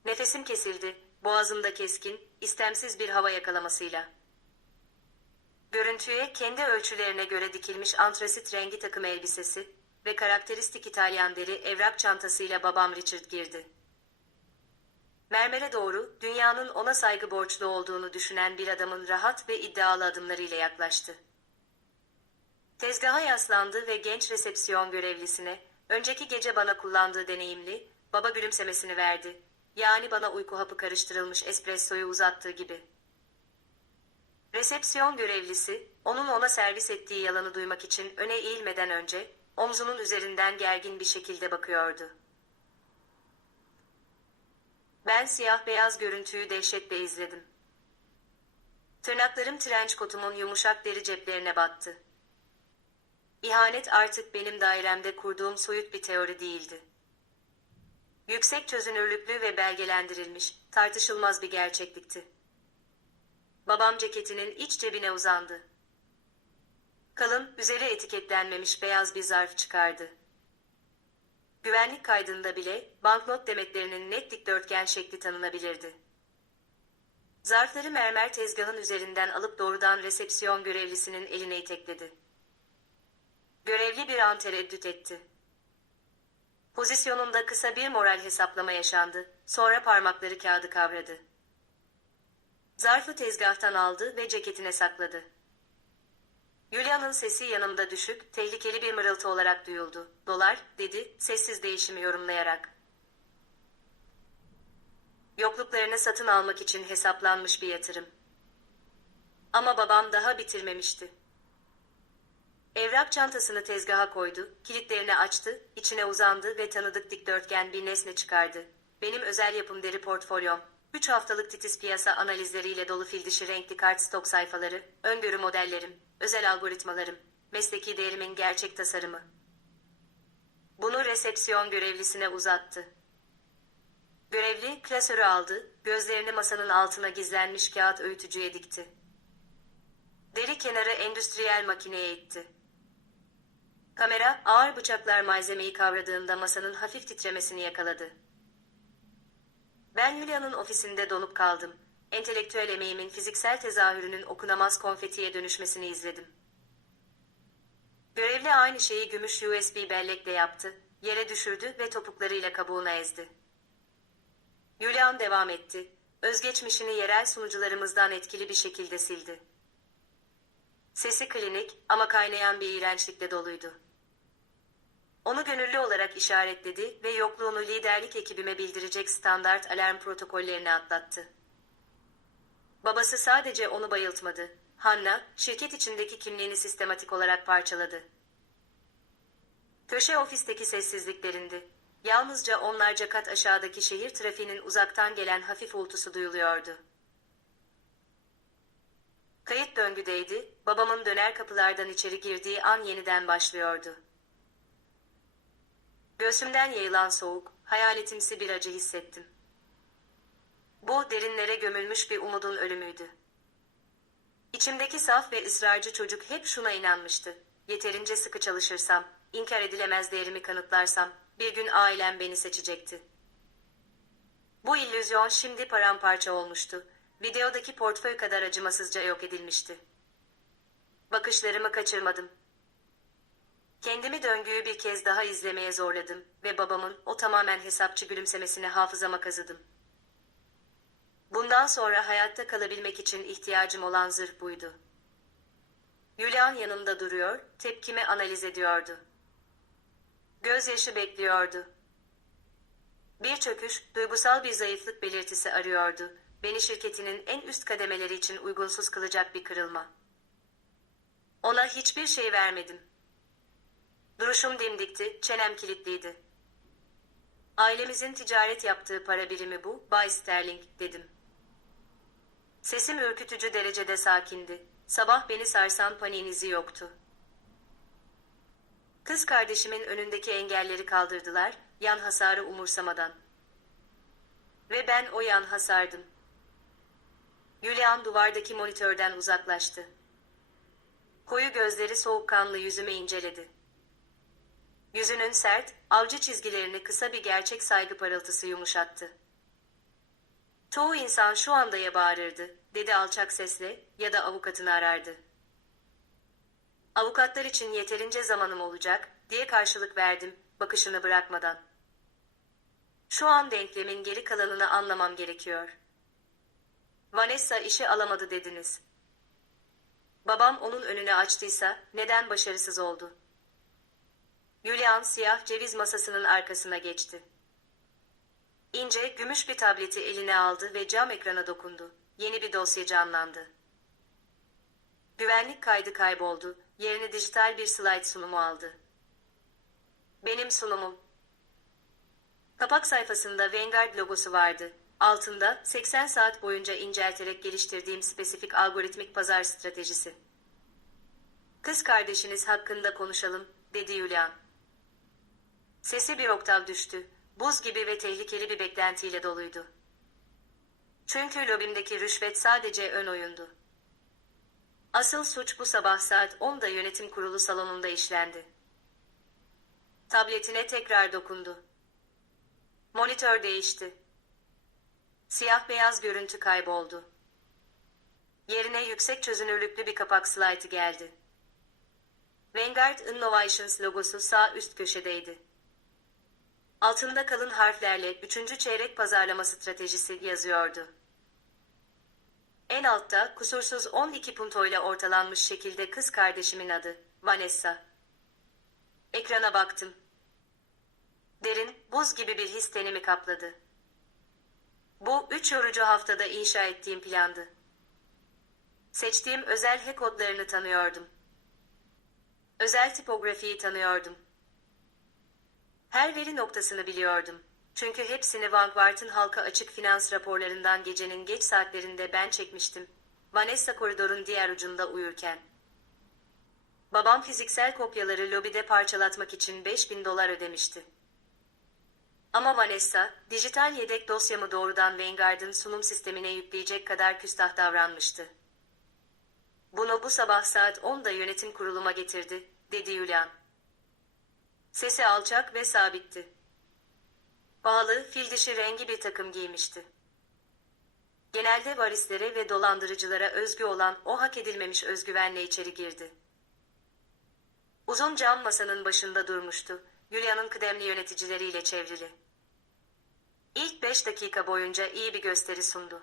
Nefesim kesildi, boğazımda keskin, istemsiz bir hava yakalamasıyla. Görüntüye kendi ölçülerine göre dikilmiş antrasit rengi takım elbisesi ve karakteristik İtalyan deri evrak çantasıyla babam Richard girdi. Mermere doğru, dünyanın ona saygı borçlu olduğunu düşünen bir adamın rahat ve iddialı adımlarıyla yaklaştı. Tezgaha yaslandı ve genç resepsiyon görevlisine, önceki gece bana kullandığı deneyimli, baba gülümsemesini verdi. Yani bana uyku hapı karıştırılmış espressoyu uzattığı gibi. Resepsiyon görevlisi, onun ona servis ettiği yalanı duymak için öne eğilmeden önce, omzunun üzerinden gergin bir şekilde bakıyordu. Ben siyah beyaz görüntüyü dehşetle izledim. Tırnaklarım trenç kotumun yumuşak deri ceplerine battı. İhanet artık benim dairemde kurduğum soyut bir teori değildi. Yüksek çözünürlüklü ve belgelendirilmiş, tartışılmaz bir gerçeklikti. Babam ceketinin iç cebine uzandı. Kalın, üzeri etiketlenmemiş beyaz bir zarf çıkardı. Güvenlik kaydında bile banknot demetlerinin net dikdörtgen şekli tanınabilirdi. Zarfları mermer tezgahın üzerinden alıp doğrudan resepsiyon görevlisinin eline itekledi. Görevli bir an tereddüt etti. Pozisyonunda kısa bir moral hesaplama yaşandı, sonra parmakları kağıdı kavradı. Zarfı tezgahtan aldı ve ceketine sakladı. Julia'nın sesi yanımda düşük, tehlikeli bir mırıltı olarak duyuldu. "Dolar," dedi, sessiz değişimi yorumlayarak. Yokluklarını satın almak için hesaplanmış bir yatırım. Ama babam daha bitirmemişti. Evrak çantasını tezgaha koydu, kilitlerini açtı, içine uzandı ve tanıdık dikdörtgen bir nesne çıkardı. Benim özel yapım deri portfolyom. 3 haftalık titiz piyasa analizleriyle dolu fil dişi renkli kartstok sayfaları, öngörü modellerim, özel algoritmalarım, mesleki değerimin gerçek tasarımı. Bunu resepsiyon görevlisine uzattı. Görevli klasörü aldı, gözlerini masanın altına gizlenmiş kağıt öğütücüye dikti. Deri kenarı endüstriyel makineye itti. Kamera, ağır bıçaklar malzemeyi kavradığında masanın hafif titremesini yakaladı. Ben Julia'nın ofisinde donup kaldım. Entelektüel emeğimin fiziksel tezahürünün okunamaz konfetiye dönüşmesini izledim. Görevli aynı şeyi gümüş USB bellekle yaptı, yere düşürdü ve topuklarıyla kabuğunu ezdi. Julian devam etti. Özgeçmişini yerel sunucularımızdan etkili bir şekilde sildi. Sesi klinik ama kaynayan bir iğrençlikle doluydu. Onu gönüllü olarak işaretledi ve yokluğunu liderlik ekibime bildirecek standart alarm protokollerine atlattı. Babası sadece onu bayıltmadı. Hannah, şirket içindeki kimliğini sistematik olarak parçaladı. Köşe ofisteki sessizliklerindi. Yalnızca onlarca kat aşağıdaki şehir trafiğinin uzaktan gelen hafif uğultusu duyuluyordu. Kayıt döngüdeydi, babamın döner kapılardan içeri girdiği an yeniden başlıyordu. Göğsümden yayılan soğuk, hayaletimsi bir acı hissettim. Bu, derinlere gömülmüş bir umudun ölümüydü. İçimdeki saf ve ısrarcı çocuk hep şuna inanmıştı. Yeterince sıkı çalışırsam, inkar edilemez değerimi kanıtlarsam, bir gün ailem beni seçecekti. Bu illüzyon şimdi paramparça olmuştu. Videodaki portföy kadar acımasızca yok edilmişti. Bakışlarımı kaçırmadım. Kendimi döngüyü bir kez daha izlemeye zorladım ve babamın o tamamen hesapçı gülümsemesini hafızama kazıdım. Bundan sonra hayatta kalabilmek için ihtiyacım olan zırh buydu. Julian yanımda duruyor, tepkimi analiz ediyordu. Gözyaşı bekliyordu. Bir çöküş, duygusal bir zayıflık belirtisi arıyordu. Beni şirketinin en üst kademeleri için uygunsuz kılacak bir kırılma. Ona hiçbir şey vermedim. Duruşum dimdikti, çenem kilitliydi. Ailemizin ticaret yaptığı para birimi bu, Bay Sterling, dedim. Sesim ürkütücü derecede sakindi. sabah beni sarsan paniğin izi yoktu. Kız kardeşimin önündeki engelleri kaldırdılar, yan hasarı umursamadan. Ve ben o yan hasardım. Julian duvardaki monitörden uzaklaştı. Koyu gözleri soğukkanlı yüzümü inceledi. Yüzünün sert, avcı çizgilerini kısa bir gerçek saygı parıltısı yumuşattı. Çoğu insan şu anda ya bağırırdı, dedi alçak sesle, ya da avukatını arardı. Avukatlar için yeterince zamanım olacak, diye karşılık verdim, bakışını bırakmadan. Şu an denklemin geri kalanını anlamam gerekiyor. Vanessa işi alamadı dediniz. Babam onun önüne açtıysa, neden başarısız oldu? Julian siyah ceviz masasının arkasına geçti. İnce, gümüş bir tableti eline aldı ve cam ekrana dokundu. Yeni bir dosya canlandı. Güvenlik kaydı kayboldu, yerini dijital bir slayt sunumu aldı. Benim sunumum. Kapak sayfasında Vanguard logosu vardı. Altında 80 saat boyunca incelterek geliştirdiğim spesifik algoritmik pazar stratejisi. Kız kardeşiniz hakkında konuşalım, dedi Julian. Sesi bir oktav düştü. Buz gibi ve tehlikeli bir beklentiyle doluydu. Çünkü lobimdeki rüşvet sadece ön oyundu. Asıl suç bu sabah saat 10'da yönetim kurulu salonunda işlendi. Tabletine tekrar dokundu. Monitör değişti. Siyah beyaz görüntü kayboldu. Yerine yüksek çözünürlüklü bir kapak slaytı geldi. Vanguard Innovations logosu sağ üst köşedeydi. Altında kalın harflerle 3. çeyrek pazarlama stratejisi yazıyordu. En altta kusursuz 12 puntoyla ortalanmış şekilde kız kardeşimin adı, Vanessa. Ekrana baktım. Derin, buz gibi bir his tenimi kapladı. Bu 3 yorucu haftada inşa ettiğim plandı. Seçtiğim özel hack kodlarını tanıyordum. Özel tipografiyi tanıyordum. Her veri noktasını biliyordum. Çünkü hepsini Vanguard'ın halka açık finans raporlarından gecenin geç saatlerinde ben çekmiştim. Vanessa koridorun diğer ucunda uyurken. Babam fiziksel kopyaları lobide parçalatmak için $5.000 ödemişti. Ama Vanessa, dijital yedek dosyamı doğrudan Vanguard'ın sunum sistemine yükleyecek kadar küstah davranmıştı. Bunu bu sabah saat 10'da yönetim kuruluma getirdi, dedi Julian. Sesi alçak ve sabitti. Pahalı, fil dişi rengi bir takım giymişti. Genelde varislere ve dolandırıcılara özgü olan o hak edilmemiş özgüvenle içeri girdi. Uzun cam masanın başında durmuştu, Julian'ın kıdemli yöneticileriyle çevrili. İlk 5 dakika boyunca iyi bir gösteri sundu.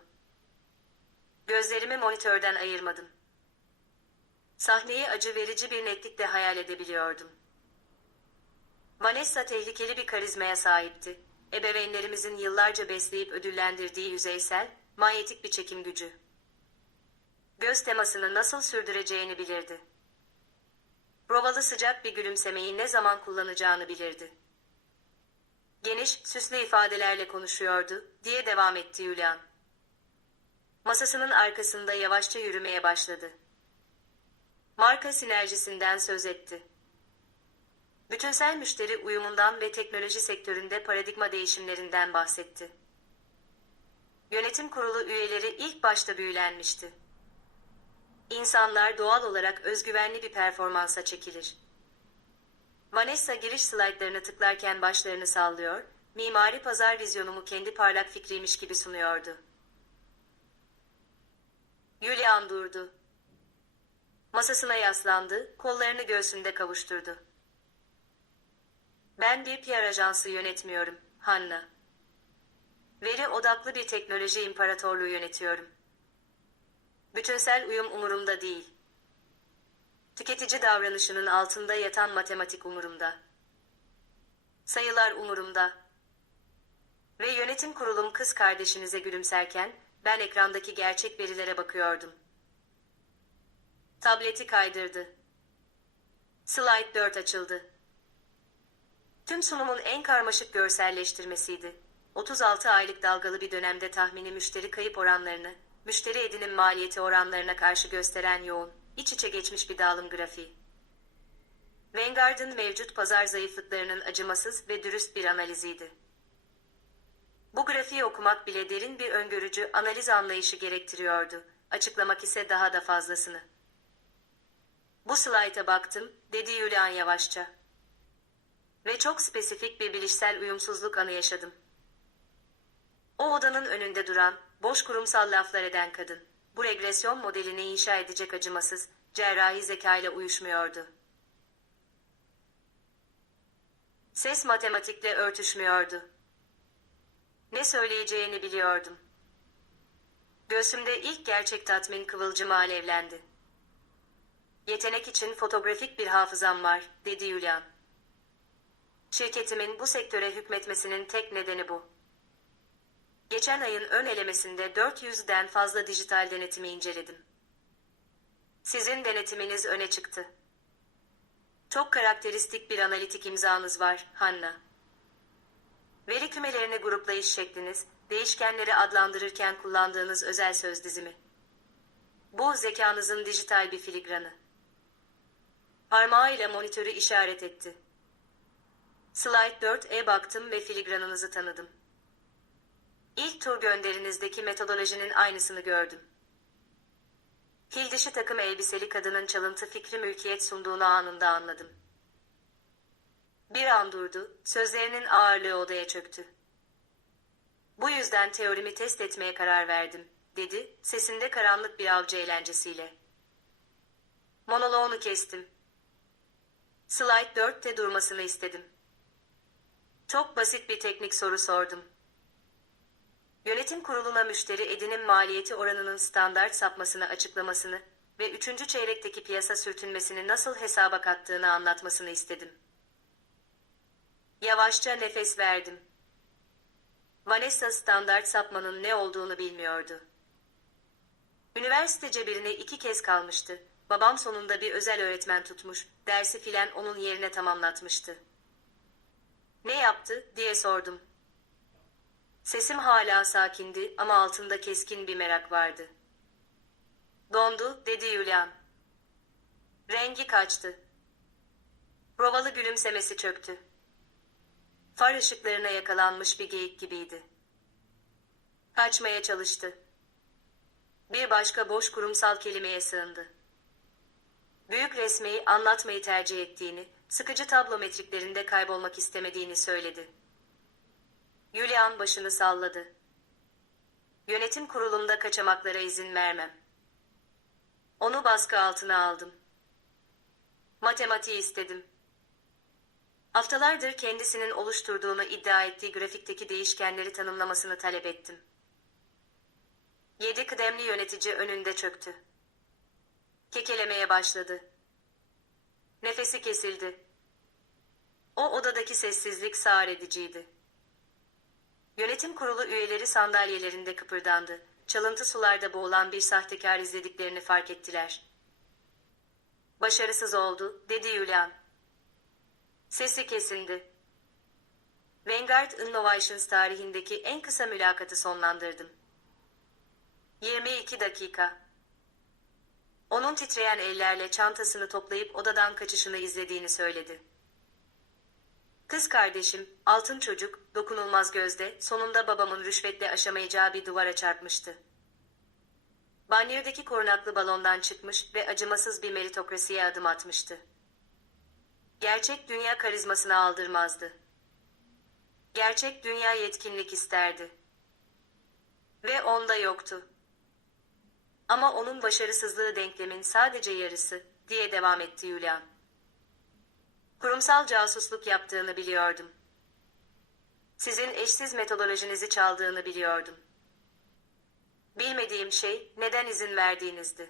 Gözlerimi monitörden ayırmadım. Sahneyi acı verici bir netlikle hayal edebiliyordum. Vanessa tehlikeli bir karizmaya sahipti. Ebeveynlerimizin yıllarca besleyip ödüllendirdiği yüzeysel, manyetik bir çekim gücü. Göz temasını nasıl sürdüreceğini bilirdi. Provalı sıcak bir gülümsemeyi ne zaman kullanacağını bilirdi. Geniş, süslü ifadelerle konuşuyordu, diye devam etti Julian. Masasının arkasında yavaşça yürümeye başladı. Marka sinerjisinden söz etti. Bütünsel müşteri uyumundan ve teknoloji sektöründe paradigma değişimlerinden bahsetti. Yönetim kurulu üyeleri ilk başta büyülenmişti. İnsanlar doğal olarak özgüvenli bir performansa çekilir. Vanessa giriş slaytlarını tıklarken başlarını sallıyor, mimari pazar vizyonumu kendi parlak fikriymiş gibi sunuyordu. Julian durdu. Masasına yaslandı, kollarını göğsünde kavuşturdu. Ben bir PR ajansı yönetmiyorum, Hanna. Veri odaklı bir teknoloji imparatorluğu yönetiyorum. Bütünsel uyum umurumda değil. Tüketici davranışının altında yatan matematik umurumda. Sayılar umurumda. Ve yönetim kurulum kız kardeşinize gülümserken, ben ekrandaki gerçek verilere bakıyordum. Tableti kaydırdı. Slide 4 açıldı. Tüm sunumun en karmaşık görselleştirmesiydi. 36 aylık dalgalı bir dönemde tahmini müşteri kayıp oranlarını, müşteri edinim maliyeti oranlarına karşı gösteren yoğun, iç içe geçmiş bir dağılım grafiği. Vanguard'ın mevcut pazar zayıflıklarının acımasız ve dürüst bir analiziydi. Bu grafiği okumak bile derin bir öngörücü analiz anlayışı gerektiriyordu, açıklamak ise daha da fazlasını. Bu slayta baktım, dedi Julian yavaşça. Ve çok spesifik bir bilişsel uyumsuzluk anı yaşadım. O odanın önünde duran, boş kurumsal laflar eden kadın, bu regresyon modelini inşa edecek acımasız, cerrahi zekayla uyuşmuyordu. Ses matematikle örtüşmüyordu. Ne söyleyeceğini biliyordum. Göğsümde ilk gerçek tatmin kıvılcımı alevlendi. Yetenek için fotoğrafik bir hafızam var, dedi Julian. Şirketimin bu sektöre hükmetmesinin tek nedeni bu. Geçen ayın ön elemesinde 400'den fazla dijital denetimi inceledim. Sizin denetiminiz öne çıktı. Çok karakteristik bir analitik imzanız var, Hanna. Veri kümelerini gruplayış şekliniz, değişkenleri adlandırırken kullandığınız özel söz dizimi. Bu zekanızın dijital bir filigranı. Parmağıyla monitörü işaret etti. Slide 4'e baktım ve filigranınızı tanıdım. İlk tur gönderinizdeki metodolojinin aynısını gördüm. Fil dişi takım elbiseli kadının çalıntı fikri mülkiyet sunduğunu anında anladım. Bir an durdu, sözlerinin ağırlığı odaya çöktü. Bu yüzden teorimi test etmeye karar verdim, dedi, sesinde karanlık bir avcı eğlencesiyle. Monoloğunu kestim. Slide 4'te durmasını istedim. Çok basit bir teknik soru sordum. Yönetim kuruluna müşteri edinim maliyeti oranının standart sapmasını açıklamasını ve 3. çeyrekteki piyasa sürtünmesini nasıl hesaba kattığını anlatmasını istedim. Yavaşça nefes verdim. Vanessa standart sapmanın ne olduğunu bilmiyordu. Üniversite cebirine 2 kez kalmıştı. Babam sonunda bir özel öğretmen tutmuş, dersi filan onun yerine tamamlatmıştı. Ne yaptı, diye sordum. Sesim hala sakindi ama altında keskin bir merak vardı. Dondu, dedi Julian. Rengi kaçtı. Provalı gülümsemesi çöktü. Far ışıklarına yakalanmış bir geyik gibiydi. Kaçmaya çalıştı. Bir başka boş kurumsal kelimeye sığındı. Büyük resmeyi anlatmayı tercih ettiğini, sıkıcı tablometriklerinde kaybolmak istemediğini söyledi. Julian başını salladı. Yönetim kurulunda kaçamaklara izin vermem. Onu baskı altına aldım. Matematiği istedim. Haftalardır kendisinin oluşturduğunu iddia ettiği grafikteki değişkenleri tanımlamasını talep ettim. 7 kıdemli yönetici önünde çöktü. Kekelemeye başladı. Nefesi kesildi. O odadaki sessizlik sağır ediciydi. Yönetim kurulu üyeleri sandalyelerinde kıpırdandı. Çalıntı sularda boğulan bir sahtekar izlediklerini fark ettiler. Başarısız oldu, dedi Julian. Sesi kesindi. Vanguard Innovations tarihindeki en kısa mülakatı sonlandırdım. 22 dakika. Onun titreyen ellerle çantasını toplayıp odadan kaçışını izlediğini söyledi. Kız kardeşim, altın çocuk, dokunulmaz gözde, sonunda babamın rüşvetle aşamayacağı bir duvara çarpmıştı. Banyodaki korunaklı balondan çıkmış ve acımasız bir meritokrasiye adım atmıştı. Gerçek dünya karizmasını aldırmazdı. Gerçek dünya yetkinlik isterdi. Ve onda yoktu. Ama onun başarısızlığı denklemin sadece yarısı, diye devam etti Julian. Kurumsal casusluk yaptığını biliyordum. Sizin eşsiz metodolojinizi çaldığını biliyordum. Bilmediğim şey, neden izin verdiğinizdi.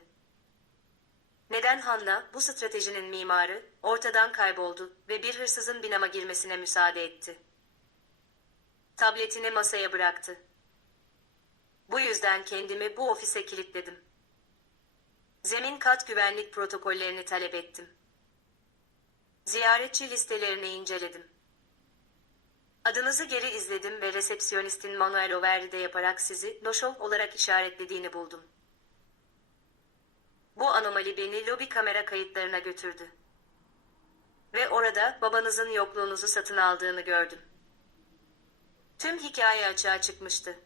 Neden Hanna, bu stratejinin mimarı, ortadan kayboldu ve bir hırsızın binama girmesine müsaade etti. Tabletini masaya bıraktı. Bu yüzden kendimi bu ofise kilitledim. Zemin kat güvenlik protokollerini talep ettim. Ziyaretçi listelerini inceledim. Adınızı geri izledim ve resepsiyonistin Manuel Overri'de yaparak sizi Noşov olarak işaretlediğini buldum. Bu anomali beni lobi kamera kayıtlarına götürdü. Ve orada babanızın yokluğunuzu satın aldığını gördüm. Tüm hikaye açığa çıkmıştı.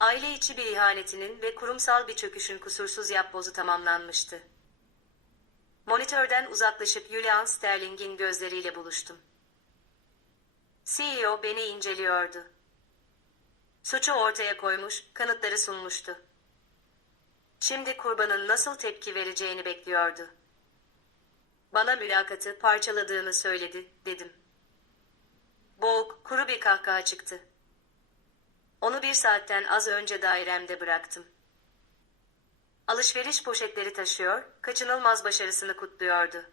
Aile içi bir ihanetinin ve kurumsal bir çöküşün kusursuz yapbozu tamamlanmıştı. Monitörden uzaklaşıp Julian Sterling'in gözleriyle buluştum. CEO beni inceliyordu. Suçu ortaya koymuş, kanıtları sunmuştu. Şimdi kurbanın nasıl tepki vereceğini bekliyordu. Bana mülakatı parçaladığını söyledi, dedim. Boğuk, kuru bir kahkaha çıktı. Onu 1 saatten az önce dairemde bıraktım. Alışveriş poşetleri taşıyor, kaçınılmaz başarısını kutluyordu.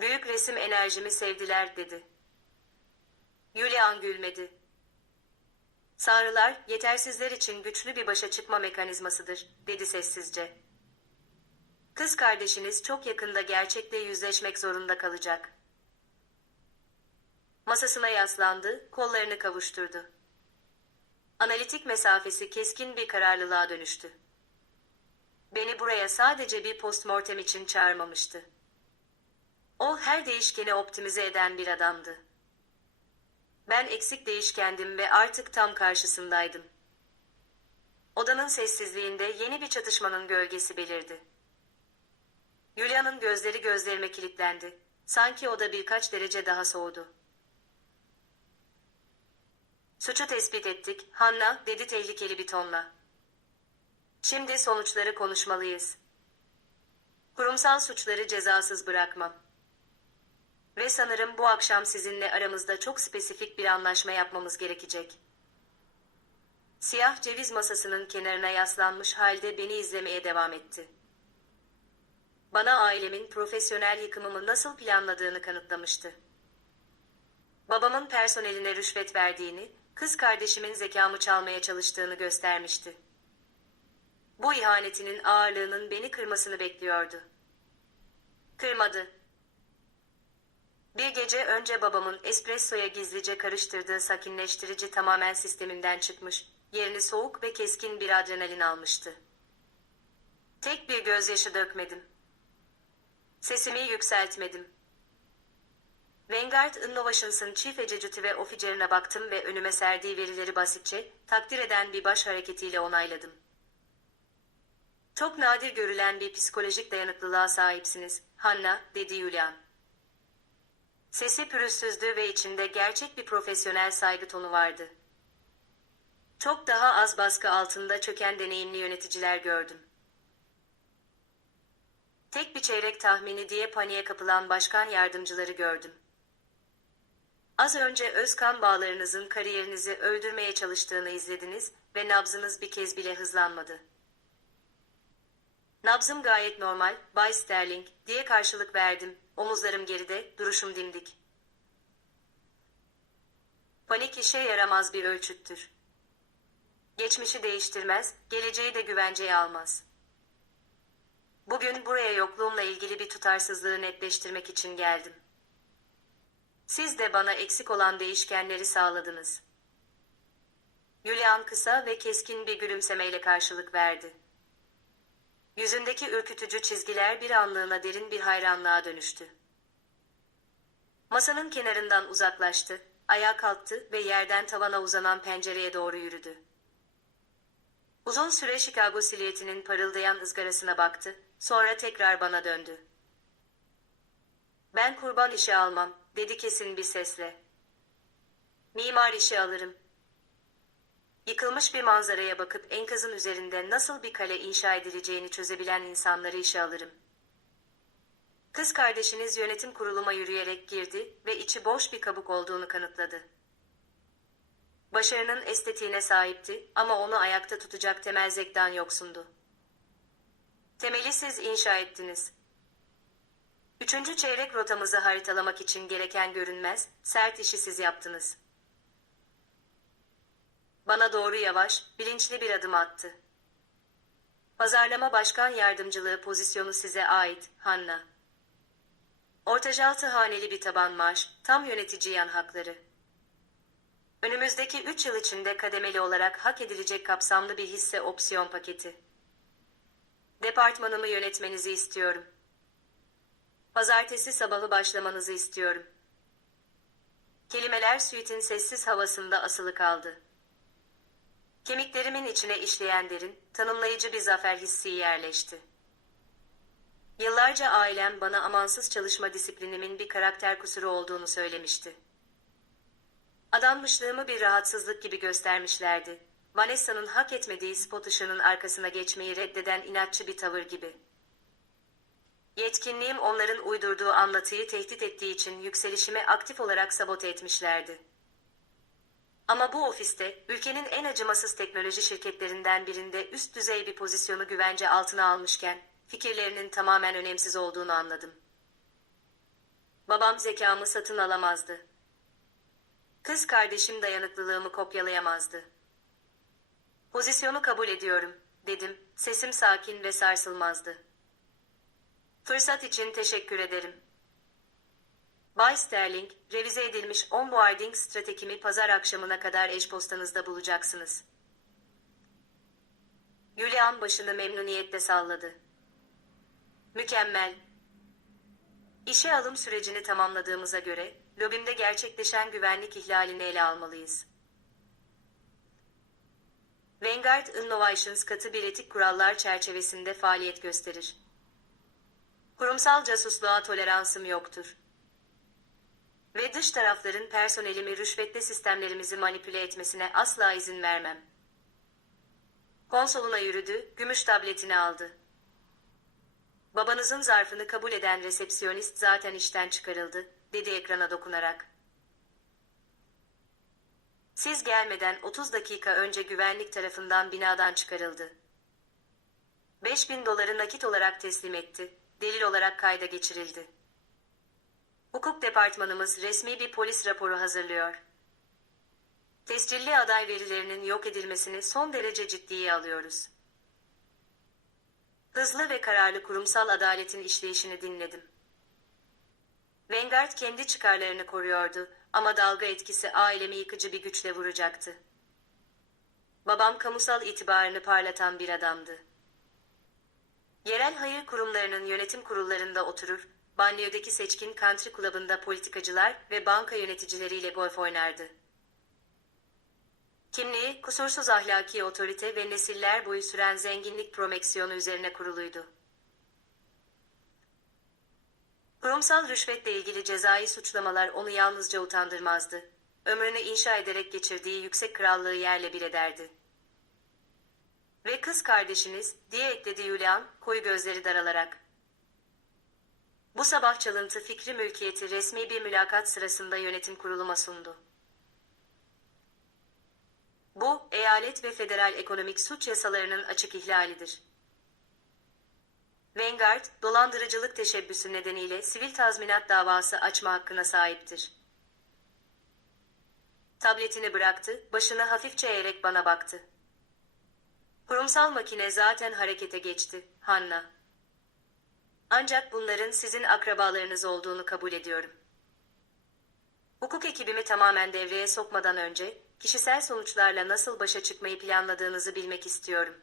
Büyük resim enerjimi sevdiler, dedi. Julian gülmedi. Sanrılar, yetersizler için güçlü bir başa çıkma mekanizmasıdır, dedi sessizce. Kız kardeşiniz çok yakında gerçekle yüzleşmek zorunda kalacak. Masasına yaslandı, kollarını kavuşturdu. Analitik mesafesi keskin bir kararlılığa dönüştü. Beni buraya sadece bir postmortem için çağırmamıştı. O her değişkeni optimize eden bir adamdı. Ben eksik değişkendim ve artık tam karşısındaydım. Odanın sessizliğinde yeni bir çatışmanın gölgesi belirdi. Julia'nın gözleri gözlerime kilitlendi. Sanki oda birkaç derece daha soğudu. Suçu tespit ettik, Hanna, dedi tehlikeli bir tonla. Şimdi sonuçları konuşmalıyız. Kurumsal suçları cezasız bırakmam. Ve sanırım bu akşam sizinle aramızda çok spesifik bir anlaşma yapmamız gerekecek. Siyah ceviz masasının kenarına yaslanmış halde beni izlemeye devam etti. Bana ailemin profesyonel yıkımımı nasıl planladığını kanıtlamıştı. Babamın personeline rüşvet verdiğini, kız kardeşimin zekamı çalmaya çalıştığını göstermişti. Bu ihanetinin ağırlığının beni kırmasını bekliyordu. Kırmadı. Bir gece önce babamın espressoya gizlice karıştırdığı sakinleştirici tamamen sisteminden çıkmış, yerini soğuk ve keskin bir adrenalin almıştı. Tek bir gözyaşı dökmedim. Sesimi yükseltmedim. Vanguard Innovations'ın Chief Executive Officer'ına baktım ve önüme serdiği verileri basitçe, takdir eden bir baş hareketiyle onayladım. Çok nadir görülen bir psikolojik dayanıklılığa sahipsiniz, Hanna, dedi Julian. Sesi pürüzsüzdü ve içinde gerçek bir profesyonel saygı tonu vardı. Çok daha az baskı altında çöken deneyimli yöneticiler gördüm. Tek bir çeyrek tahmini diye paniğe kapılan başkan yardımcıları gördüm. Az önce öz kan bağlarınızın kariyerinizi öldürmeye çalıştığını izlediniz ve nabzınız bir kez bile hızlanmadı. Nabzım gayet normal, Bay Sterling, diye karşılık verdim, omuzlarım geride, duruşum dimdik. Panik işe yaramaz bir ölçüttür. Geçmişi değiştirmez, geleceği de güvenceye almaz. Bugün buraya yokluğumla ilgili bir tutarsızlığı netleştirmek için geldim. Siz de bana eksik olan değişkenleri sağladınız. Julian kısa ve keskin bir gülümsemeyle karşılık verdi. Yüzündeki ürkütücü çizgiler bir anlığına derin bir hayranlığa dönüştü. Masanın kenarından uzaklaştı, ayağa kalktı ve yerden tavana uzanan pencereye doğru yürüdü. Uzun süre Chicago silüetinin parıldayan ızgarasına baktı, sonra tekrar bana döndü. Ben kurban işi almam, dedi kesin bir sesle. Mimar işi alırım. Yıkılmış bir manzaraya bakıp enkazın üzerinde nasıl bir kale inşa edileceğini çözebilen insanları işe alırım. Kız kardeşiniz yönetim kuruluma yürüyerek girdi ve içi boş bir kabuk olduğunu kanıtladı. Başarının estetiğine sahipti ama onu ayakta tutacak temel zevkten yoksundu. Temeli siz inşa ettiniz. 3. çeyrek rotamızı haritalamak için gereken görünmez, sert işi siz yaptınız. Bana doğru yavaş, bilinçli bir adım attı. Pazarlama başkan yardımcılığı pozisyonu size ait, Hanna. Ortajaltı haneli bir taban maaş, tam yönetici yan hakları. Önümüzdeki 3 yıl içinde kademeli olarak hak edilecek kapsamlı bir hisse opsiyon paketi. Departmanımı yönetmenizi istiyorum. Pazartesi sabahı başlamanızı istiyorum. Kelimeler suite'in sessiz havasında asılı kaldı. Kemiklerimin içine işleyen derin, tanımlayıcı bir zafer hissi yerleşti. Yıllarca ailem bana amansız çalışma disiplinimin bir karakter kusuru olduğunu söylemişti. Adanmışlığımı bir rahatsızlık gibi göstermişlerdi. Vanessa'nın hak etmediği spot ışığının arkasına geçmeyi reddeden inatçı bir tavır gibi. Yetkinliğim onların uydurduğu anlatıyı tehdit ettiği için yükselişimi aktif olarak sabote etmişlerdi. Ama bu ofiste, ülkenin en acımasız teknoloji şirketlerinden birinde üst düzey bir pozisyonu güvence altına almışken, fikirlerinin tamamen önemsiz olduğunu anladım. Babam zekamı satın alamazdı. Kız kardeşim dayanıklılığımı kopyalayamazdı. Pozisyonu kabul ediyorum, dedim, sesim sakin ve sarsılmazdı. Fırsat için teşekkür ederim. Bay Sterling, revize edilmiş onboarding stratejimi pazar akşamına kadar e-postanızda bulacaksınız. Julian başını memnuniyetle salladı. Mükemmel. İşe alım sürecini tamamladığımıza göre, lobimde gerçekleşen güvenlik ihlalini ele almalıyız. Vanguard Innovations katı bir etik kurallar çerçevesinde faaliyet gösterir. Kurumsal casusluğa toleransım yoktur. Ve dış tarafların personelimi rüşvetle sistemlerimizi manipüle etmesine asla izin vermem. Konsoluna yürüdü, gümüş tabletini aldı. Babanızın zarfını kabul eden resepsiyonist zaten işten çıkarıldı, dedi ekrana dokunarak. Siz gelmeden 30 dakika önce güvenlik tarafından binadan çıkarıldı. 5.000 doları nakit olarak teslim etti, delil olarak kayda geçirildi. Hukuk departmanımız resmi bir polis raporu hazırlıyor. Tescilli aday verilerinin yok edilmesini son derece ciddiye alıyoruz. Hızlı ve kararlı kurumsal adaletin işleyişini dinledim. Vanguard kendi çıkarlarını koruyordu ama dalga etkisi ailemi yıkıcı bir güçle vuracaktı. Babam kamusal itibarını parlatan bir adamdı. Yerel hayır kurumlarının yönetim kurullarında oturur, banliyödeki seçkin country club'ında politikacılar ve banka yöneticileriyle golf oynardı. Kimliği, kusursuz ahlaki otorite ve nesiller boyu süren zenginlik promeksiyonu üzerine kuruluydu. Kurumsal rüşvetle ilgili cezai suçlamalar onu yalnızca utandırmazdı. Ömrünü inşa ederek geçirdiği yüksek krallığı yerle bir ederdi. Ve kız kardeşiniz, diye ekledi Julian, koyu gözleri daralarak. Bu sabah çalıntı fikri mülkiyeti resmi bir mülakat sırasında yönetim kuruluma sundu. Bu, eyalet ve federal ekonomik suç yasalarının açık ihlalidir. Vanguard, dolandırıcılık teşebbüsü nedeniyle sivil tazminat davası açma hakkına sahiptir. Tabletini bıraktı, başını hafifçe eğerek bana baktı. Kurumsal makine zaten harekete geçti, Hanna. Ancak bunların sizin akrabalarınız olduğunu kabul ediyorum. Hukuk ekibimi tamamen devreye sokmadan önce, kişisel sonuçlarla nasıl başa çıkmayı planladığınızı bilmek istiyorum.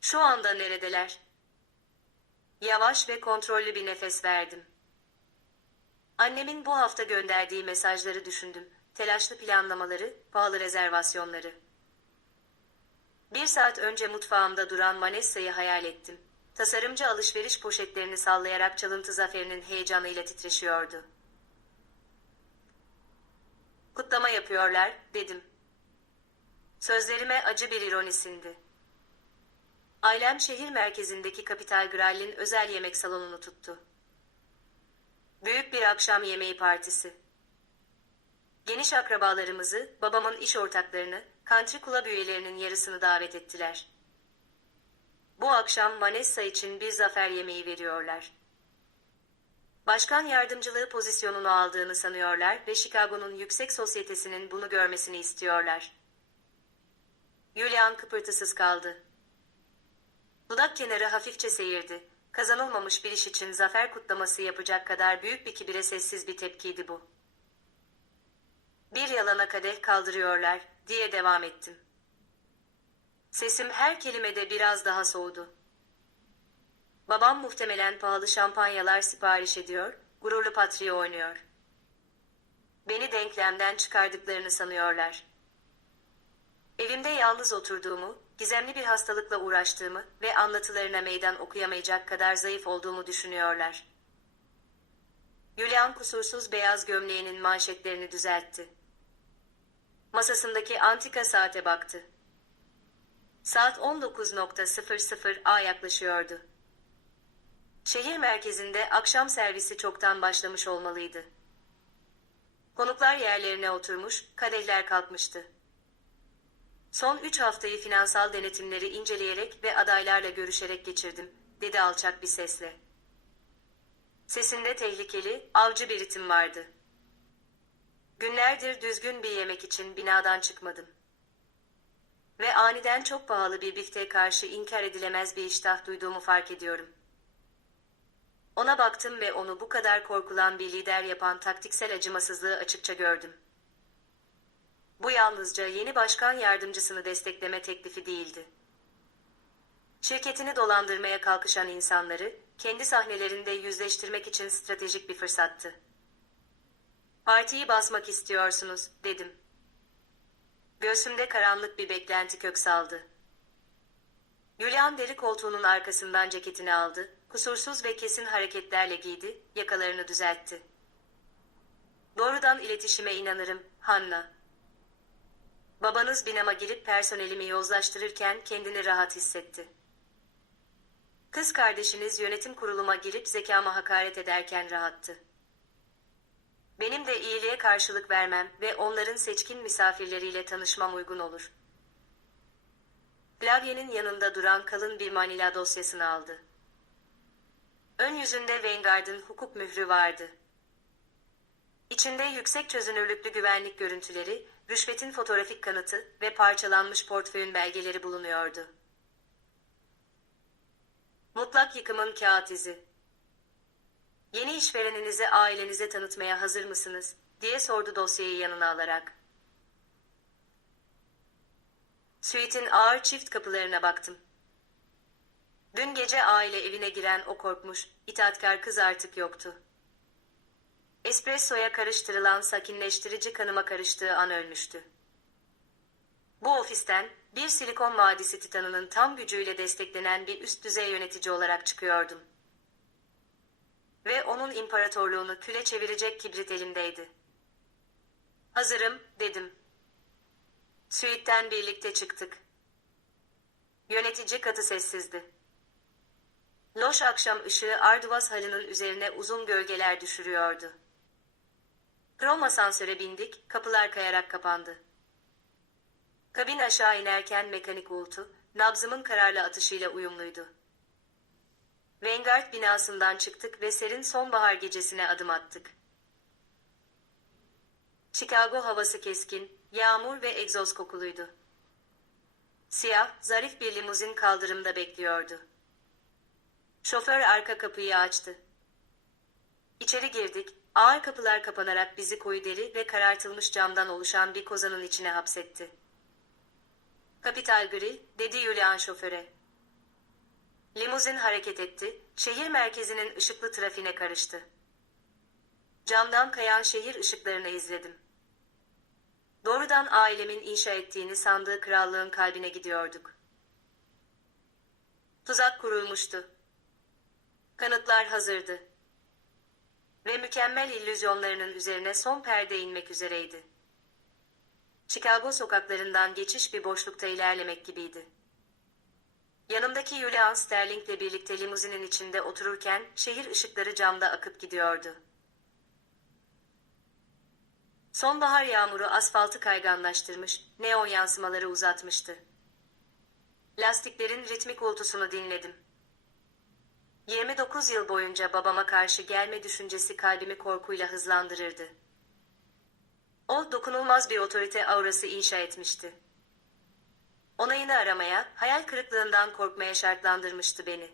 Şu anda neredeler? Yavaş ve kontrollü bir nefes verdim. Annemin bu hafta gönderdiği mesajları düşündüm. Telaşlı planlamaları, pahalı rezervasyonları. 1 saat önce mutfağımda duran Vanessa'yı hayal ettim. Tasarımcı alışveriş poşetlerini sallayarak çalıntı zaferinin heyecanıyla titreşiyordu. Kutlama yapıyorlar, dedim. Sözlerime acı bir ironisindi. Ailem şehir merkezindeki Capital Grille'in özel yemek salonunu tuttu. Büyük bir akşam yemeği partisi. Geniş akrabalarımızı, babamın iş ortaklarını, country club üyelerinin yarısını davet ettiler. Bu akşam Vanessa için bir zafer yemeği veriyorlar. Başkan yardımcılığı pozisyonunu aldığını sanıyorlar ve Chicago'nun yüksek sosyetesinin bunu görmesini istiyorlar. Julian kıpırtısız kaldı. Dudak kenarı hafifçe seyirdi. Kazanılmamış bir iş için zafer kutlaması yapacak kadar büyük bir kibire sessiz bir tepkiydi bu. Bir yalana kadeh kaldırıyorlar, diye devam ettim. Sesim her kelimede biraz daha soğudu. Babam muhtemelen pahalı şampanyalar sipariş ediyor, gururlu patriği oynuyor. Beni denklemden çıkardıklarını sanıyorlar. Evimde yalnız oturduğumu, gizemli bir hastalıkla uğraştığımı ve anlatılarına meydan okuyamayacak kadar zayıf olduğumu düşünüyorlar. Julian kusursuz beyaz gömleğinin manşetlerini düzeltti. Masasındaki antika saate baktı. Saat 19.00'a yaklaşıyordu. Şehir merkezinde akşam servisi çoktan başlamış olmalıydı. Konuklar yerlerine oturmuş, kadehler kalkmıştı. Son 3 haftayı finansal denetimleri inceleyerek ve adaylarla görüşerek geçirdim, dedi alçak bir sesle. Sesinde tehlikeli, avcı bir ritim vardı. Günlerdir düzgün bir yemek için binadan çıkmadım. Ve aniden çok pahalı bir bifteğe karşı inkar edilemez bir iştah duyduğumu fark ediyorum. Ona baktım ve onu bu kadar korkulan bir lider yapan taktiksel acımasızlığı açıkça gördüm. Bu yalnızca yeni başkan yardımcısını destekleme teklifi değildi. Şirketini dolandırmaya kalkışan insanları kendi sahnelerinde yüzleştirmek için stratejik bir fırsattı. Partiyi basmak istiyorsunuz, dedim. Göğsümde karanlık bir beklenti kök saldı. Julian deri koltuğunun arkasından ceketini aldı, kusursuz ve kesin hareketlerle giydi, yakalarını düzeltti. Doğrudan iletişime inanırım, Hanna. Babanız binama girip personelimi yozlaştırırken kendini rahat hissetti. Kız kardeşiniz yönetim kuruluma girip zekama hakaret ederken rahattı. Benim de iyiliğe karşılık vermem ve onların seçkin misafirleriyle tanışmam uygun olur. Klavyenin yanında duran kalın bir manila dosyasını aldı. Ön yüzünde Vanguard'ın hukuk mührü vardı. İçinde yüksek çözünürlüklü güvenlik görüntüleri, rüşvetin fotoğrafik kanıtı ve parçalanmış portföyün belgeleri bulunuyordu. Mutlak yıkımın kağıt izi. Yeni işvereninizi ailenize tanıtmaya hazır mısınız, diye sordu dosyayı yanına alarak. Suite'in ağır çift kapılarına baktım. Dün gece aile evine giren o korkmuş, itaatkar kız artık yoktu. Espressoya karıştırılan sakinleştirici kanıma karıştığı an ölmüştü. Bu ofisten bir silikon vadisi titanının tam gücüyle desteklenen bir üst düzey yönetici olarak çıkıyordum. Ve onun imparatorluğunu küle çevirecek kibrit elimdeydi. Hazırım, dedim. Suite'den birlikte çıktık. Yönetici katı sessizdi. Loş akşam ışığı Arduvaz halının üzerine uzun gölgeler düşürüyordu. Krom asansöre bindik, kapılar kayarak kapandı. Kabin aşağı inerken mekanik uğultu, nabzımın kararlı atışıyla uyumluydu. Vanguard binasından çıktık ve serin sonbahar gecesine adım attık. Chicago havası keskin, yağmur ve egzoz kokuluydu. Siyah, zarif bir limuzin kaldırımda bekliyordu. Şoför arka kapıyı açtı. İçeri girdik, ağır kapılar kapanarak bizi koyu deri ve karartılmış camdan oluşan bir kozanın içine hapsetti. "Kapital gri," dedi Julian şoföre. Limuzin hareket etti, şehir merkezinin ışıklı trafiğine karıştı. Camdan kayan şehir ışıklarını izledim. Doğrudan ailemin inşa ettiğini sandığı krallığın kalbine gidiyorduk. Tuzak kurulmuştu. Kanıtlar hazırdı. Ve mükemmel illüzyonlarının üzerine son perde inmek üzereydi. Chicago sokaklarından geçiş bir boşlukta ilerlemek gibiydi. Yanımdaki Julian Sterling'le birlikte limuzinin içinde otururken şehir ışıkları camda akıp gidiyordu. Sonbahar yağmuru asfaltı kayganlaştırmış, neon yansımaları uzatmıştı. Lastiklerin ritmik uğultusunu dinledim. 29 yıl boyunca babama karşı gelme düşüncesi kalbimi korkuyla hızlandırırdı. O dokunulmaz bir otorite aurası inşa etmişti. Onayını aramaya, hayal kırıklığından korkmaya şartlandırmıştı beni.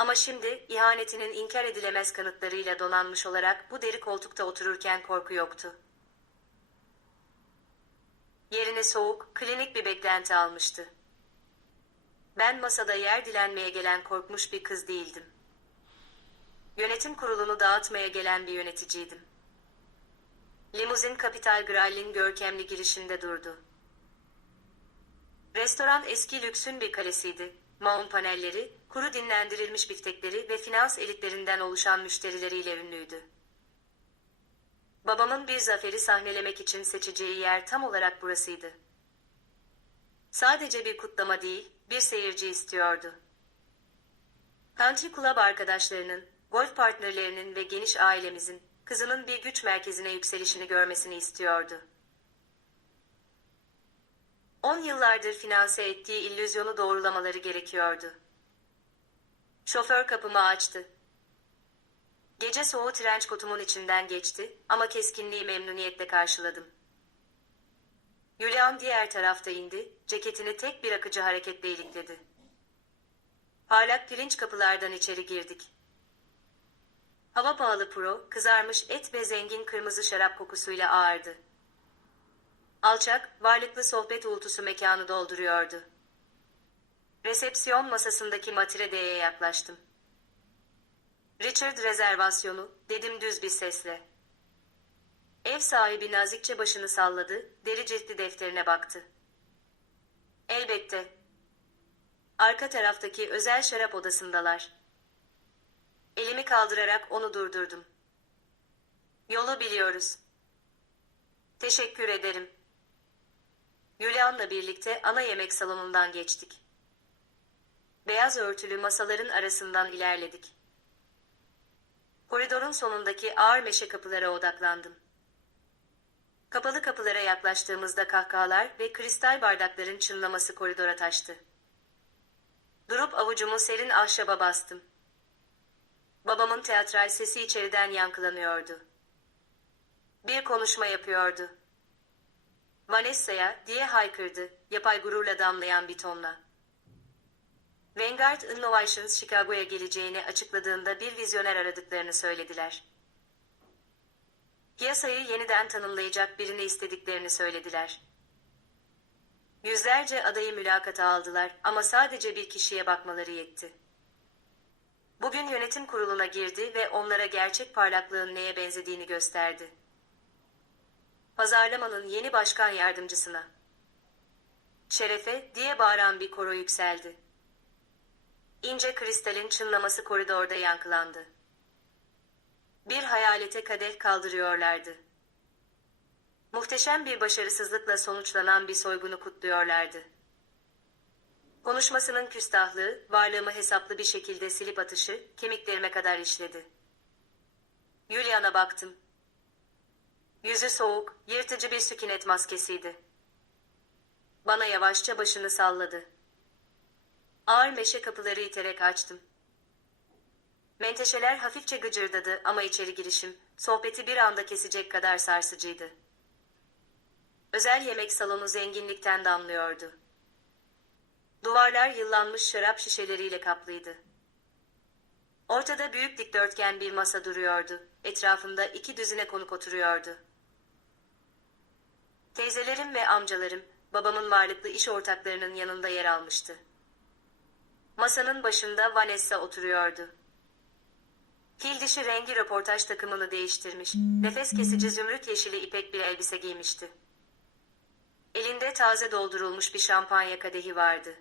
Ama şimdi ihanetinin inkar edilemez kanıtlarıyla donanmış olarak bu deri koltukta otururken korku yoktu. Yerine soğuk, klinik bir beklenti almıştı. Ben masada yer dilenmeye gelen korkmuş bir kız değildim. Yönetim kurulunu dağıtmaya gelen bir yöneticiydim. Limuzin Capital Graal'in görkemli girişinde durdu. Restoran eski lüksün bir kalesiydi. Maun panelleri, kuru dinlendirilmiş biftekleri ve finans elitlerinden oluşan müşterileriyle ünlüydü. Babamın bir zaferi sahnelemek için seçeceği yer tam olarak burasıydı. Sadece bir kutlama değil, bir seyirci istiyordu. Country Club arkadaşlarının, golf partnerlerinin ve geniş ailemizin, kızının bir güç merkezine yükselişini görmesini istiyordu. 10 yıllardır finanse ettiği illüzyonu doğrulamaları gerekiyordu. Şoför kapımı açtı. Gece soğuğu trenç kotumun içinden geçti ama keskinliği memnuniyetle karşıladım. Julian diğer tarafta indi, ceketini tek bir akıcı hareketle ilikledi. Parlak pirinç kapılardan içeri girdik. Hava pahalı pro, kızarmış et ve zengin kırmızı şarap kokusuyla ağırdı. Alçak, varlıklı sohbet uğultusu mekanı dolduruyordu. Resepsiyon masasındaki matiredeye yaklaştım. Richard rezervasyonu, dedim düz bir sesle. Ev sahibi nazikçe başını salladı, deri ciltli defterine baktı. Elbette. Arka taraftaki özel şarap odasındalar. Elimi kaldırarak onu durdurdum. Yolu biliyoruz. Teşekkür ederim. Julian'la birlikte ana yemek salonundan geçtik. Beyaz örtülü masaların arasından ilerledik. Koridorun sonundaki ağır meşe kapılara odaklandım. Kapalı kapılara yaklaştığımızda kahkahalar ve kristal bardakların çınlaması koridora taştı. Durup avucumu serin ahşaba bastım. Babamın teatral sesi içeriden yankılanıyordu. Bir konuşma yapıyordu. Vanessa'ya diye haykırdı, yapay gururla damlayan bir tonla. Vanguard Innovations Chicago'ya geleceğini açıkladığında bir vizyoner aradıklarını söylediler. Piyasayı yeniden tanımlayacak birini istediklerini söylediler. Yüzlerce adayı mülakata aldılar ama sadece bir kişiye bakmaları yetti. Bugün yönetim kuruluna girdi ve onlara gerçek parlaklığın neye benzediğini gösterdi. Pazarlamanın yeni başkan yardımcısına. Şerefe diye bağıran bir koro yükseldi. İnce kristalin çınlaması koridorda yankılandı. Bir hayalete kadeh kaldırıyorlardı. Muhteşem bir başarısızlıkla sonuçlanan bir soygunu kutluyorlardı. Konuşmasının küstahlığı, varlığımı hesaplı bir şekilde silip atışı, kemiklerime kadar işledi. Julian'a baktım. Yüzü soğuk, yırtıcı bir sükunet maskesiydi. Bana yavaşça başını salladı. Ağır meşe kapıları iterek açtım. Menteşeler hafifçe gıcırdadı ama içeri girişim, sohbeti bir anda kesecek kadar sarsıcıydı. Özel yemek salonu zenginlikten damlıyordu. Duvarlar yıllanmış şarap şişeleriyle kaplıydı. Ortada büyük dikdörtgen bir masa duruyordu. Etrafında 2 düzine konuk oturuyordu. Teyzelerim ve amcalarım, babamın varlıklı iş ortaklarının yanında yer almıştı. Masanın başında Vanessa oturuyordu. Fil dişi rengi röportaj takımını değiştirmiş, nefes kesici zümrüt yeşili ipek bir elbise giymişti. Elinde taze doldurulmuş bir şampanya kadehi vardı.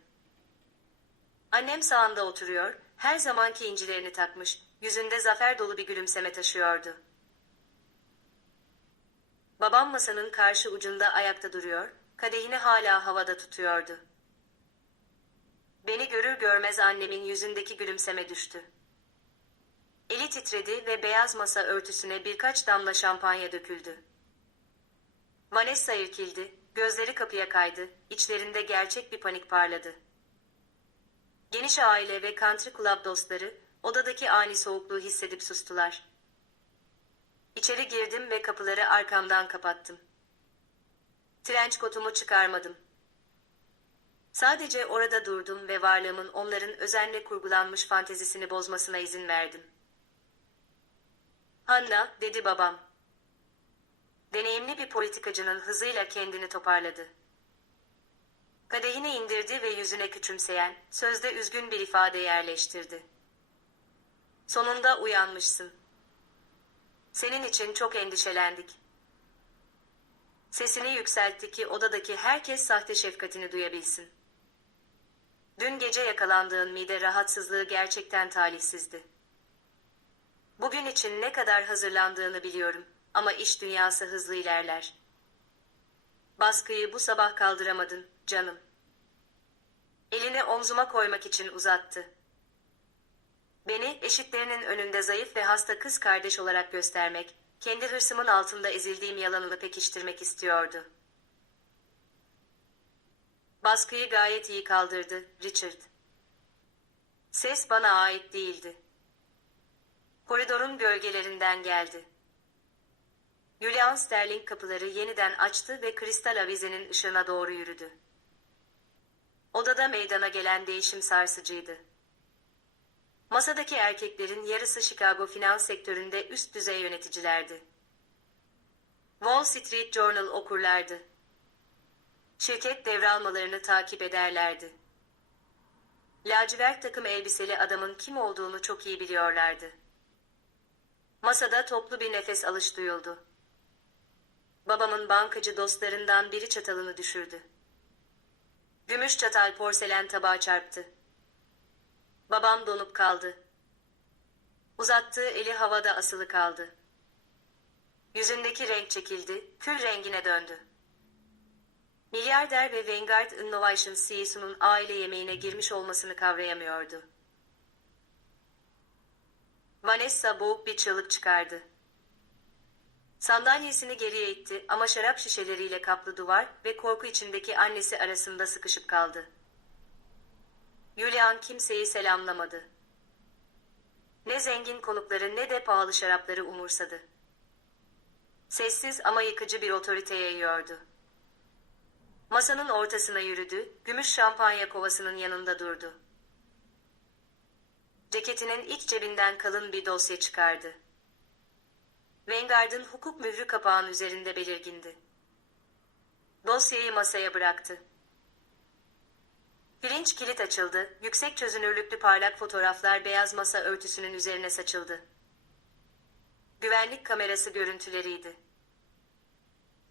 Annem sağında oturuyor, her zamanki incilerini takmış, yüzünde zafer dolu bir gülümseme taşıyordu. Babam masanın karşı ucunda ayakta duruyor, kadehini hala havada tutuyordu. Beni görür görmez annemin yüzündeki gülümseme düştü. Eli titredi ve beyaz masa örtüsüne birkaç damla şampanya döküldü. Vanessa irkildi, gözleri kapıya kaydı, içlerinde gerçek bir panik parladı. Geniş aile ve country club dostları, odadaki ani soğukluğu hissedip sustular. İçeri girdim ve kapıları arkamdan kapattım. Trenç kotumu çıkarmadım. Sadece orada durdum ve varlığımın onların özenle kurgulanmış fantezisini bozmasına izin verdim. "Hanna," dedi babam. Deneyimli bir politikacının hızıyla kendini toparladı. Kadehini indirdi ve yüzüne küçümseyen, sözde üzgün bir ifade yerleştirdi. "Sonunda uyanmışsın. Senin için çok endişelendik." Sesini yükseltti ki odadaki herkes sahte şefkatini duyabilsin. "Dün gece yakalandığın mide rahatsızlığı gerçekten talihsizdi. Bugün için ne kadar hazırlandığını biliyorum ama iş dünyası hızlı ilerler. Baskıyı bu sabah kaldıramadın, canım." Elini omzuma koymak için uzattı. Beni eşitlerinin önünde zayıf ve hasta kız kardeş olarak göstermek, kendi hırsımın altında ezildiğim yalanını pekiştirmek istiyordu. Baskıyı gayet iyi kaldırdı, Richard. Ses bana ait değildi. Koridorun gölgelerinden geldi. Julian Sterling kapıları yeniden açtı ve kristal avizenin ışığına doğru yürüdü. Odada meydana gelen değişim sarsıcıydı. Masadaki erkeklerin yarısı Chicago finans sektöründe üst düzey yöneticilerdi. Wall Street Journal okurlardı. Şirket devralmalarını takip ederlerdi. Lacivert takım elbiseli adamın kim olduğunu çok iyi biliyorlardı. Masada toplu bir nefes alış duyuldu. Babamın bankacı dostlarından biri çatalını düşürdü. Gümüş çatal porselen tabağa çarptı. Babam donup kaldı. Uzattığı eli havada asılı kaldı. Yüzündeki renk çekildi, kül rengine döndü. Milyarder ve Vanguard Innovations CEO'sunun aile yemeğine girmiş olmasını kavrayamıyordu. Vanessa boğuk bir çığlık çıkardı. Sandalyesini geriye itti ama şarap şişeleriyle kaplı duvar ve korku içindeki annesi arasında sıkışıp kaldı. Julian kimseyi selamlamadı. Ne zengin konukları ne de pahalı şarapları umursadı. Sessiz ama yıkıcı bir otorite yayıyordu. Masanın ortasına yürüdü, gümüş şampanya kovasının yanında durdu. Ceketinin iç cebinden kalın bir dosya çıkardı. Vanguard'ın hukuk mührü kapağın üzerinde belirgindi. Dosyayı masaya bıraktı. Pirinç kilit açıldı, yüksek çözünürlüklü parlak fotoğraflar beyaz masa örtüsünün üzerine saçıldı. Güvenlik kamerası görüntüleriydi.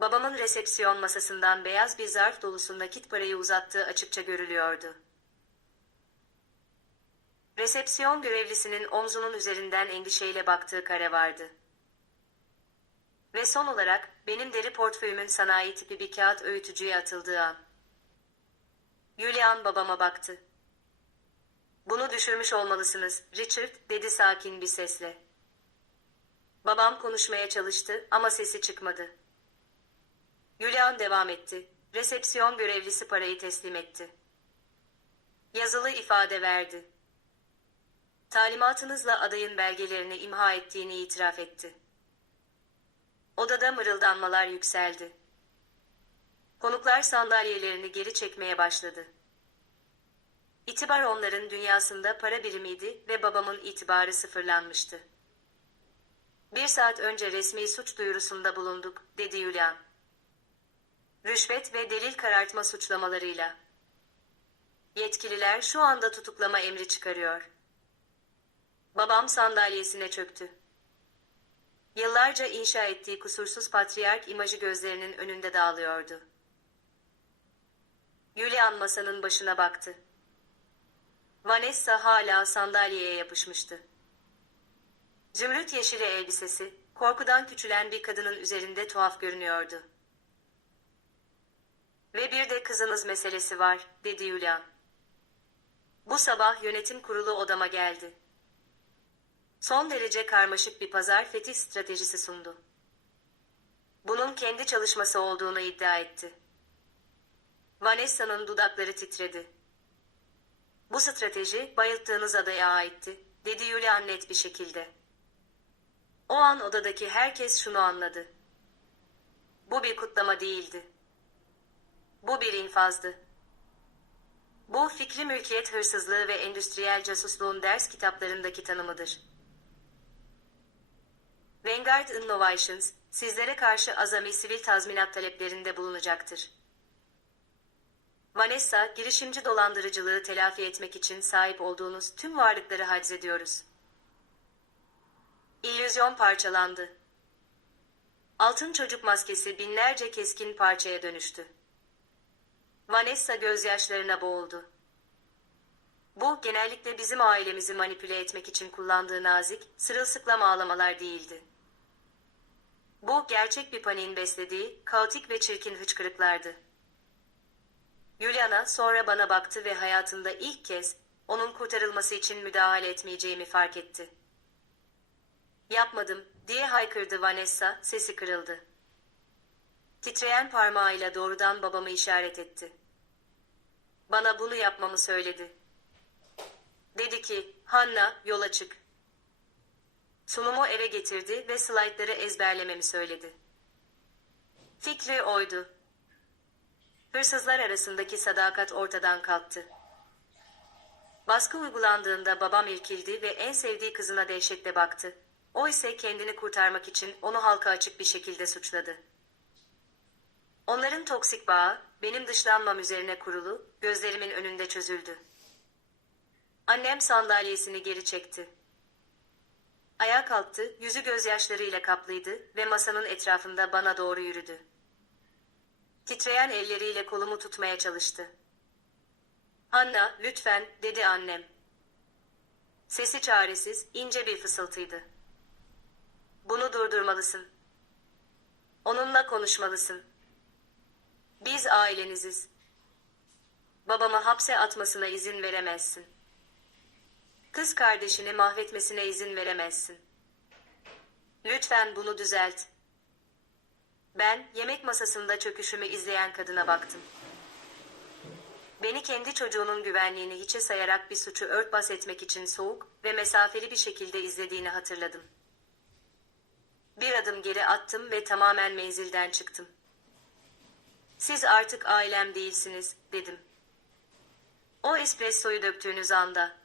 Babamın resepsiyon masasından beyaz bir zarf dolusu nakit parayı uzattığı açıkça görülüyordu. Resepsiyon görevlisinin omzunun üzerinden endişeyle baktığı kare vardı. Ve son olarak benim deri portföyümün sanayi tipi bir kağıt öğütücüye atıldığı an. Julian babama baktı. "Bunu düşürmüş olmalısınız, Richard," dedi sakin bir sesle. Babam konuşmaya çalıştı ama sesi çıkmadı. Julian devam etti. Resepsiyon görevlisi parayı teslim etti. Yazılı ifade verdi. Talimatınızla adayın belgelerini imha ettiğini itiraf etti. Odada mırıldanmalar yükseldi. Konuklar sandalyelerini geri çekmeye başladı. İtibar onların dünyasında para birimiydi ve babamın itibarı sıfırlanmıştı. "Bir saat önce resmi suç duyurusunda bulunduk," dedi Julian. "Rüşvet ve delil karartma suçlamalarıyla. Yetkililer şu anda tutuklama emri çıkarıyor." Babam sandalyesine çöktü. Yıllarca inşa ettiği kusursuz patriark imajı gözlerinin önünde dağılıyordu. Julian masanın başına baktı. Vanessa hala sandalyeye yapışmıştı. Zümrüt yeşili elbisesi, korkudan küçülen bir kadının üzerinde tuhaf görünüyordu. "Ve bir de kızınız meselesi var," dedi Julian. "Bu sabah yönetim kurulu odama geldi. Son derece karmaşık bir pazar fetih stratejisi sundu. Bunun kendi çalışması olduğunu iddia etti." Vanessa'nın dudakları titredi. "Bu strateji bayılttığınız adaya aitti," dedi Julian net bir şekilde. O an odadaki herkes şunu anladı. Bu bir kutlama değildi. Bu bir infazdı. Bu fikri mülkiyet hırsızlığı ve endüstriyel casusluğun ders kitaplarındaki tanımıdır. Vanguard Innovations, sizlere karşı azami sivil tazminat taleplerinde bulunacaktır. Vanessa, girişimci dolandırıcılığı telafi etmek için sahip olduğunuz tüm varlıkları haczediyoruz. İllüzyon parçalandı. Altın çocuk maskesi binlerce keskin parçaya dönüştü. Vanessa gözyaşlarına boğuldu. Bu, genellikle bizim ailemizi manipüle etmek için kullandığı nazik, sırılsıklam ağlamalar değildi. Bu, gerçek bir paniğin beslediği, kaotik ve çirkin hıçkırıklardı. Juliana sonra bana baktı ve hayatında ilk kez, onun kurtarılması için müdahale etmeyeceğimi fark etti. "Yapmadım," diye haykırdı Vanessa, sesi kırıldı. Titreyen parmağıyla doğrudan babamı işaret etti. "Bana bunu yapmamı söyledi. Dedi ki, Hannah, yola çık." Sunumu eve getirdi ve slaytları ezberlememi söyledi. Fikri oydu. Hırsızlar arasındaki sadakat ortadan kalktı. Baskı uygulandığında babam irkildi ve en sevdiği kızına dehşetle baktı. O ise kendini kurtarmak için onu halka açık bir şekilde suçladı. Onların toksik bağı, benim dışlanmam üzerine kurulu, gözlerimin önünde çözüldü. Annem sandalyesini geri çekti. Ayağa kalktı, yüzü gözyaşlarıyla kaplıydı ve masanın etrafında bana doğru yürüdü. Titreyen elleriyle kolumu tutmaya çalıştı. "Hannah, lütfen," dedi annem. Sesi çaresiz, ince bir fısıltıydı. "Bunu durdurmalısın. Onunla konuşmalısın. Biz aileniziz. Babamı hapse atmasına izin veremezsin. Kız kardeşini mahvetmesine izin veremezsin. Lütfen bunu düzelt." Ben, yemek masasında çöküşümü izleyen kadına baktım. Beni kendi çocuğunun güvenliğini hiçe sayarak bir suçu örtbas etmek için soğuk ve mesafeli bir şekilde izlediğini hatırladım. Bir adım geri attım ve tamamen menzilden çıktım. "Siz artık ailem değilsiniz," dedim. O espressoyu döktüğünüz anda.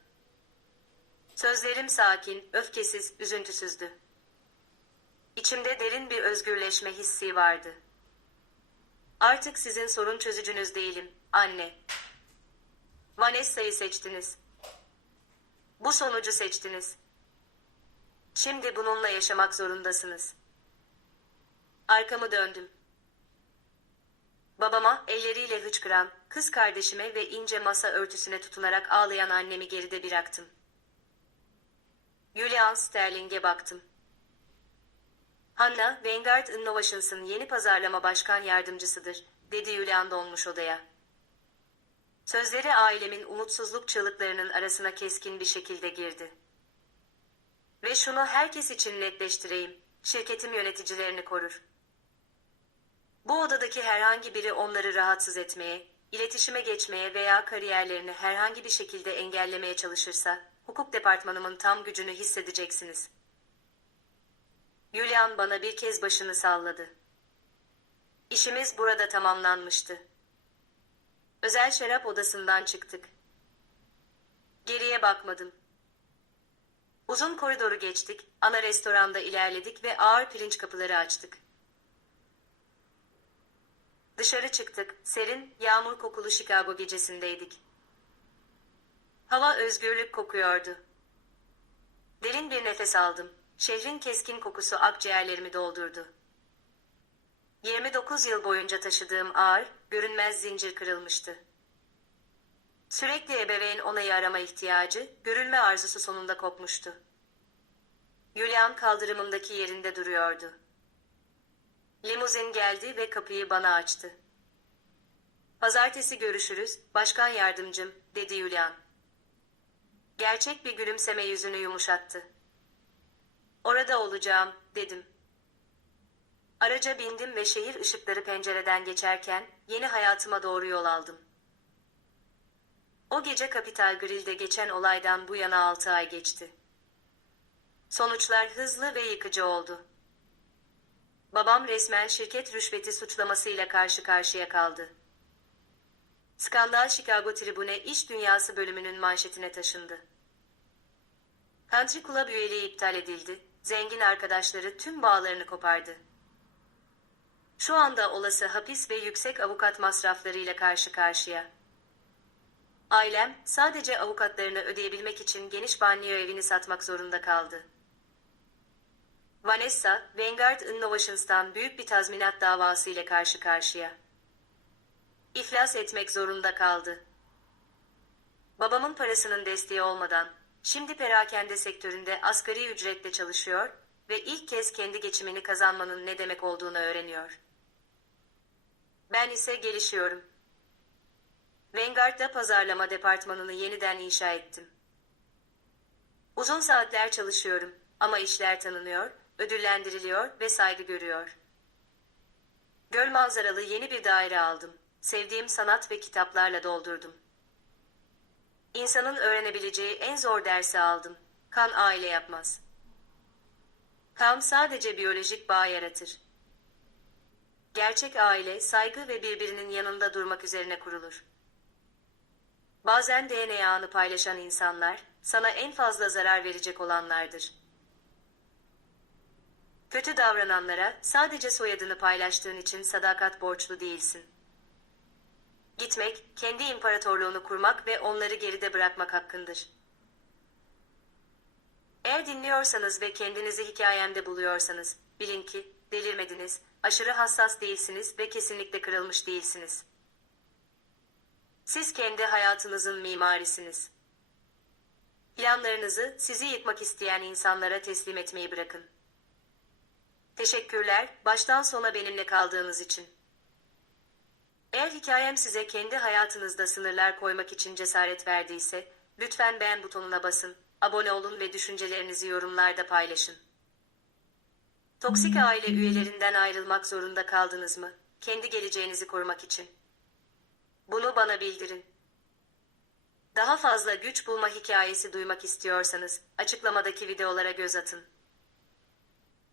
Sözlerim sakin, öfkesiz, üzüntüsüzdü. İçimde derin bir özgürleşme hissi vardı. "Artık sizin sorun çözücünüz değilim, anne. Vanessa'yı seçtiniz. Bu sonucu seçtiniz. Şimdi bununla yaşamak zorundasınız." Arkamı döndüm. Babama, elleriyle hıçkıran, kız kardeşime ve ince masa örtüsüne tutunarak ağlayan annemi geride bıraktım. Julian Sterling'e baktım. "Hannah, Vanguard Innovations'ın yeni pazarlama başkan yardımcısıdır," dedi Julian donmuş odaya. Sözleri ailemin umutsuzluk çığlıklarının arasına keskin bir şekilde girdi. "Ve şunu herkes için netleştireyim, şirketim yöneticilerini korur. Bu odadaki herhangi biri onları rahatsız etmeye, iletişime geçmeye veya kariyerlerini herhangi bir şekilde engellemeye çalışırsa, hukuk departmanımın tam gücünü hissedeceksiniz." Julian bana bir kez başını salladı. İşimiz burada tamamlanmıştı. Özel şarap odasından çıktık. Geriye bakmadım. Uzun koridoru geçtik, ana restoranda ilerledik ve ağır pirinç kapıları açtık. Dışarı çıktık, serin, yağmur kokulu Chicago gecesindeydik. Hava özgürlük kokuyordu. Derin bir nefes aldım. Şehrin keskin kokusu akciğerlerimi doldurdu. 29 yıl boyunca taşıdığım ağır, görünmez zincir kırılmıştı. Sürekli ebeveyn onayı arama ihtiyacı, görülme arzusu sonunda kopmuştu. Julian kaldırımımdaki yerinde duruyordu. Limuzin geldi ve kapıyı bana açtı. "Pazartesi görüşürüz, başkan yardımcım," dedi Julian. Gerçek bir gülümseme yüzünü yumuşattı. "Orada olacağım," dedim. Araca bindim ve şehir ışıkları pencereden geçerken yeni hayatıma doğru yol aldım. O gece Capital Grille'de geçen olaydan bu yana 6 ay geçti. Sonuçlar hızlı ve yıkıcı oldu. Babam resmen şirket rüşveti suçlamasıyla karşı karşıya kaldı. Skandal Chicago Tribune İş Dünyası bölümünün manşetine taşındı. Country Club üyeliği iptal edildi, zengin arkadaşları tüm bağlarını kopardı. Şu anda olası hapis ve yüksek avukat masraflarıyla karşı karşıya. Ailem sadece avukatlarını ödeyebilmek için geniş banliyö evini satmak zorunda kaldı. Vanessa, Vanguard Innovations'tan büyük bir tazminat davası ile karşı karşıya. İflas etmek zorunda kaldı. Babamın parasının desteği olmadan, şimdi perakende sektöründe asgari ücretle çalışıyor ve ilk kez kendi geçimini kazanmanın ne demek olduğunu öğreniyor. Ben ise gelişiyorum. Vanguard'da pazarlama departmanını yeniden inşa ettim. Uzun saatler çalışıyorum ama işler tanınıyor, ödüllendiriliyor ve saygı görüyor. Göl manzaralı yeni bir daire aldım. Sevdiğim sanat ve kitaplarla doldurdum. İnsanın öğrenebileceği en zor dersi aldım. Kan aile yapmaz. Kan sadece biyolojik bağ yaratır. Gerçek aile, saygı ve birbirinin yanında durmak üzerine kurulur. Bazen DNA'nı paylaşan insanlar, sana en fazla zarar verecek olanlardır. Kötü davrananlara sadece soyadını paylaştığın için sadakat borçlu değilsin. Gitmek, kendi imparatorluğunu kurmak ve onları geride bırakmak hakkındır. Eğer dinliyorsanız ve kendinizi hikayemde buluyorsanız, bilin ki, delirmediniz, aşırı hassas değilsiniz ve kesinlikle kırılmış değilsiniz. Siz kendi hayatınızın mimarisiniz. Planlarınızı sizi yıkmak isteyen insanlara teslim etmeyi bırakın. Teşekkürler, baştan sona benimle kaldığınız için. Eğer hikayem size kendi hayatınızda sınırlar koymak için cesaret verdiyse, lütfen beğen butonuna basın, abone olun ve düşüncelerinizi yorumlarda paylaşın. Toksik aile üyelerinden ayrılmak zorunda kaldınız mı? Kendi geleceğinizi korumak için. Bunu bana bildirin. Daha fazla güç bulma hikayesi duymak istiyorsanız, açıklamadaki videolara göz atın.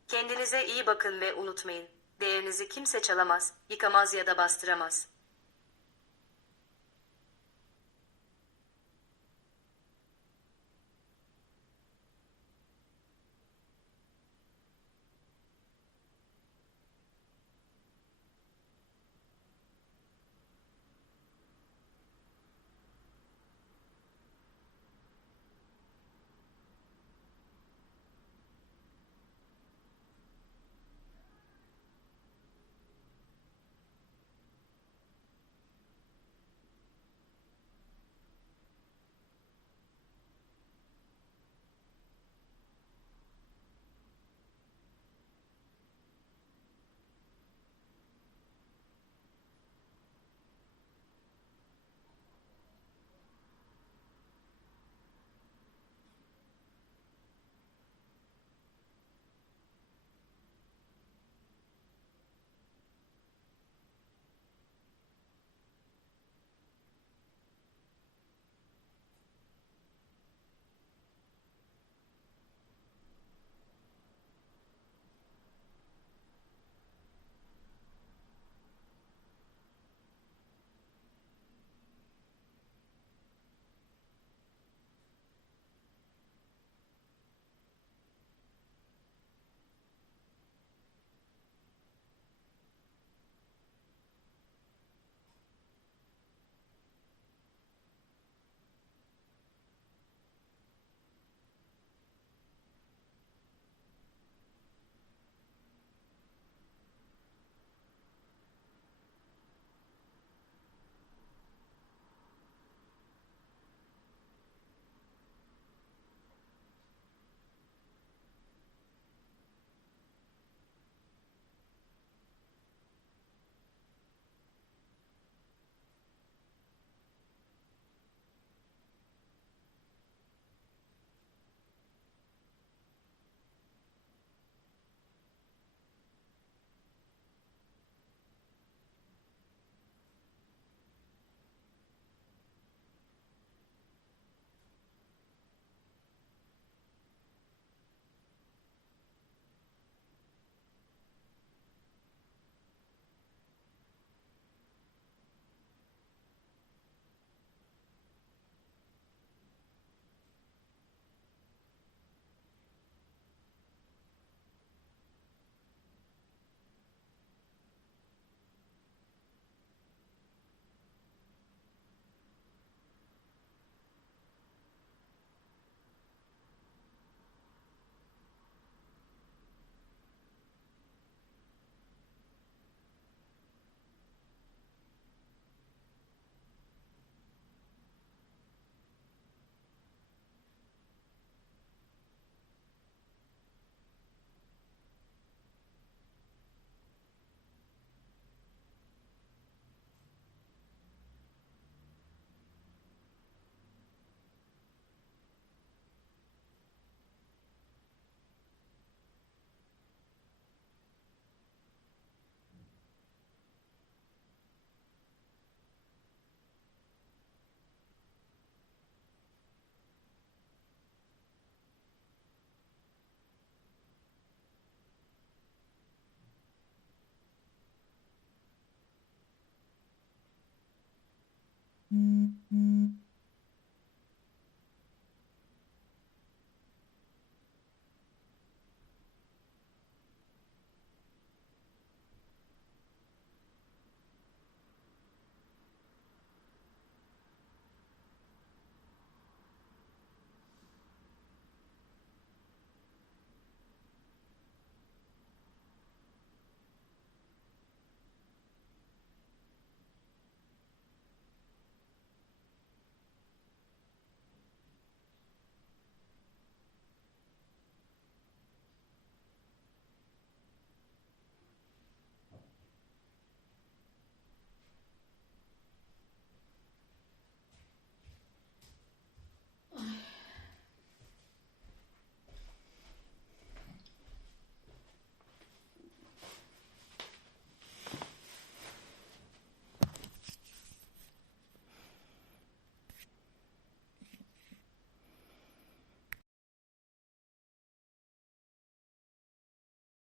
Kendinize iyi bakın ve unutmayın, değerinizi kimse çalamaz, yıkamaz ya da bastıramaz.